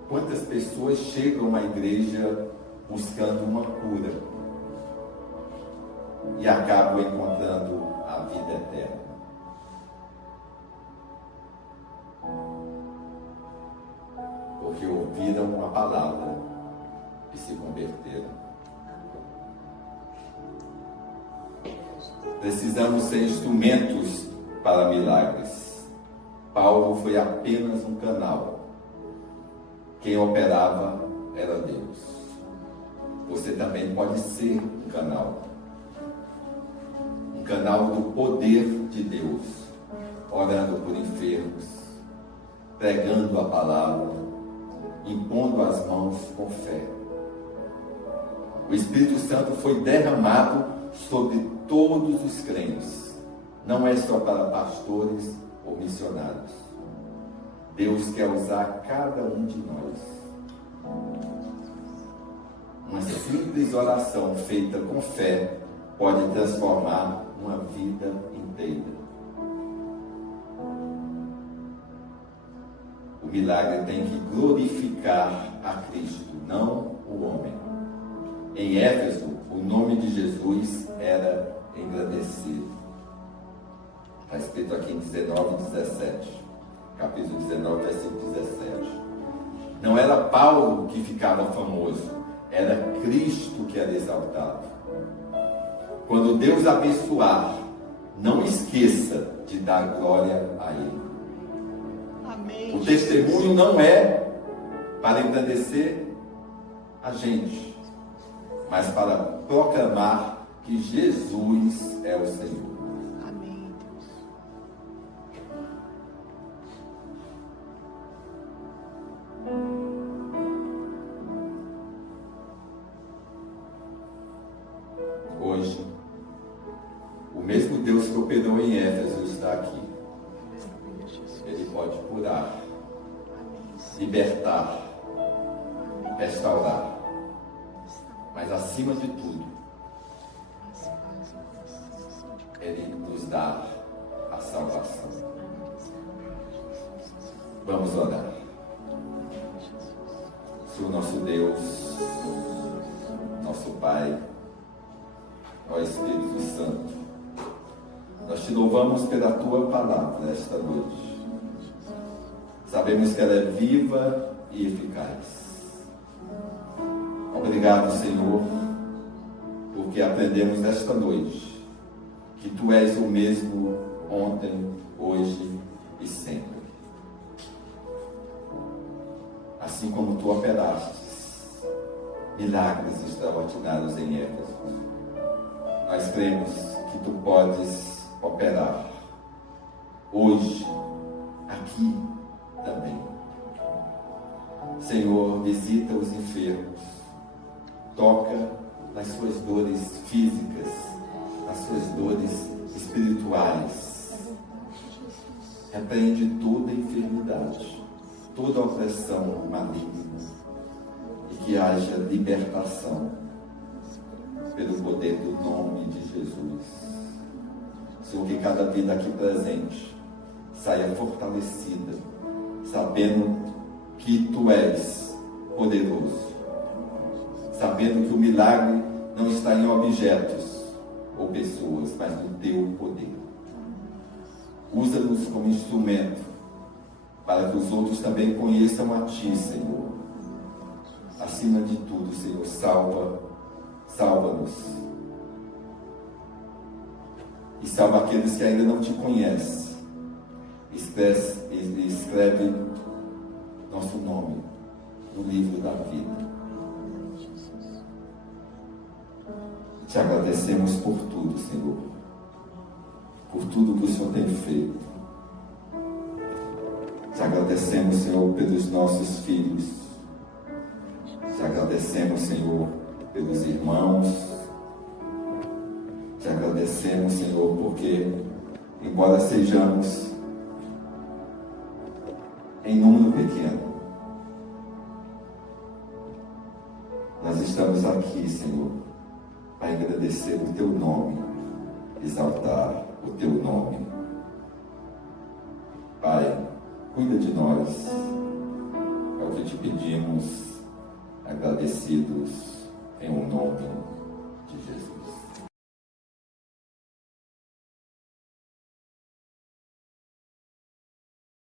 Quantas pessoas chegam à igreja buscando uma cura e acabam encontrando a vida eterna? Porque ouviram a palavra e se converteram. Precisamos ser instrumentos para milagres. Paulo foi apenas um canal. Quem operava era Deus. Você também pode ser um canal. Um canal do poder de Deus, orando por enfermos, pregando a palavra, impondo as mãos com fé. O Espírito Santo foi derramado sobre todos os crentes. Não é só para pastores ou missionários. Deus quer usar cada um de nós. Uma simples oração feita com fé pode transformar uma vida inteira. O milagre tem que glorificar a Cristo, não o homem. Em Éfeso, o nome de Jesus era engrandecido. Está escrito aqui em 19:17. capítulo 19, versículo 17. Não era Paulo que ficava famoso, era Cristo que era exaltado. Quando Deus abençoar, não esqueça de dar glória a Ele. Amém. O testemunho não é para engrandecer a gente, mas para proclamar que Jesus é o Senhor. Amém, Deus. Hoje, o mesmo Deus que operou em Éfeso está aqui. Aleluia, Jesus. Ele pode curar, Amém, Senhor. libertar, restaurar, mas acima de tudo, As paz no coração de cada Ele nos dá a salvação. um. Vamos orar. Senhor nosso Deus, nosso Pai, ó Espírito Santo, nós te louvamos pela tua palavra esta noite. Sabemos que ela é viva e eficaz. Obrigado, Senhor, porque aprendemos esta noite que tu és o mesmo ontem, hoje e sempre. Assim como tu operaste milagres extraordinários em Éfeso, nós cremos que tu podes operar hoje, aqui também. Senhor, visita os enfermos, toca nas suas dores físicas, nas suas dores espirituais, repreende toda enfermidade, toda opressão maligna, e que haja libertação pelo poder do nome de Jesus. Senhor, que cada vida aqui presente saia fortalecida, sabendo que tu és poderoso, sabendo que o milagre não está em objetos ou pessoas, mas no teu poder. Usa-nos como instrumento para que os outros também conheçam a ti, Senhor. Acima de tudo, Senhor, salva-nos. E salva aqueles que ainda não te conhecem. Escreve nosso nome no livro da vida. Te agradecemos por tudo, Senhor. Por tudo que o Senhor tem feito. Te agradecemos, Senhor, pelos nossos filhos. Te agradecemos, Senhor, pelos irmãos. Te agradecemos, Senhor, porque, embora sejamos em número pequeno, nós estamos aqui, Senhor, para agradecer o teu nome, exaltar o teu nome. Pai, cuida de nós, é o que te pedimos, agradecidos em o nome de Jesus.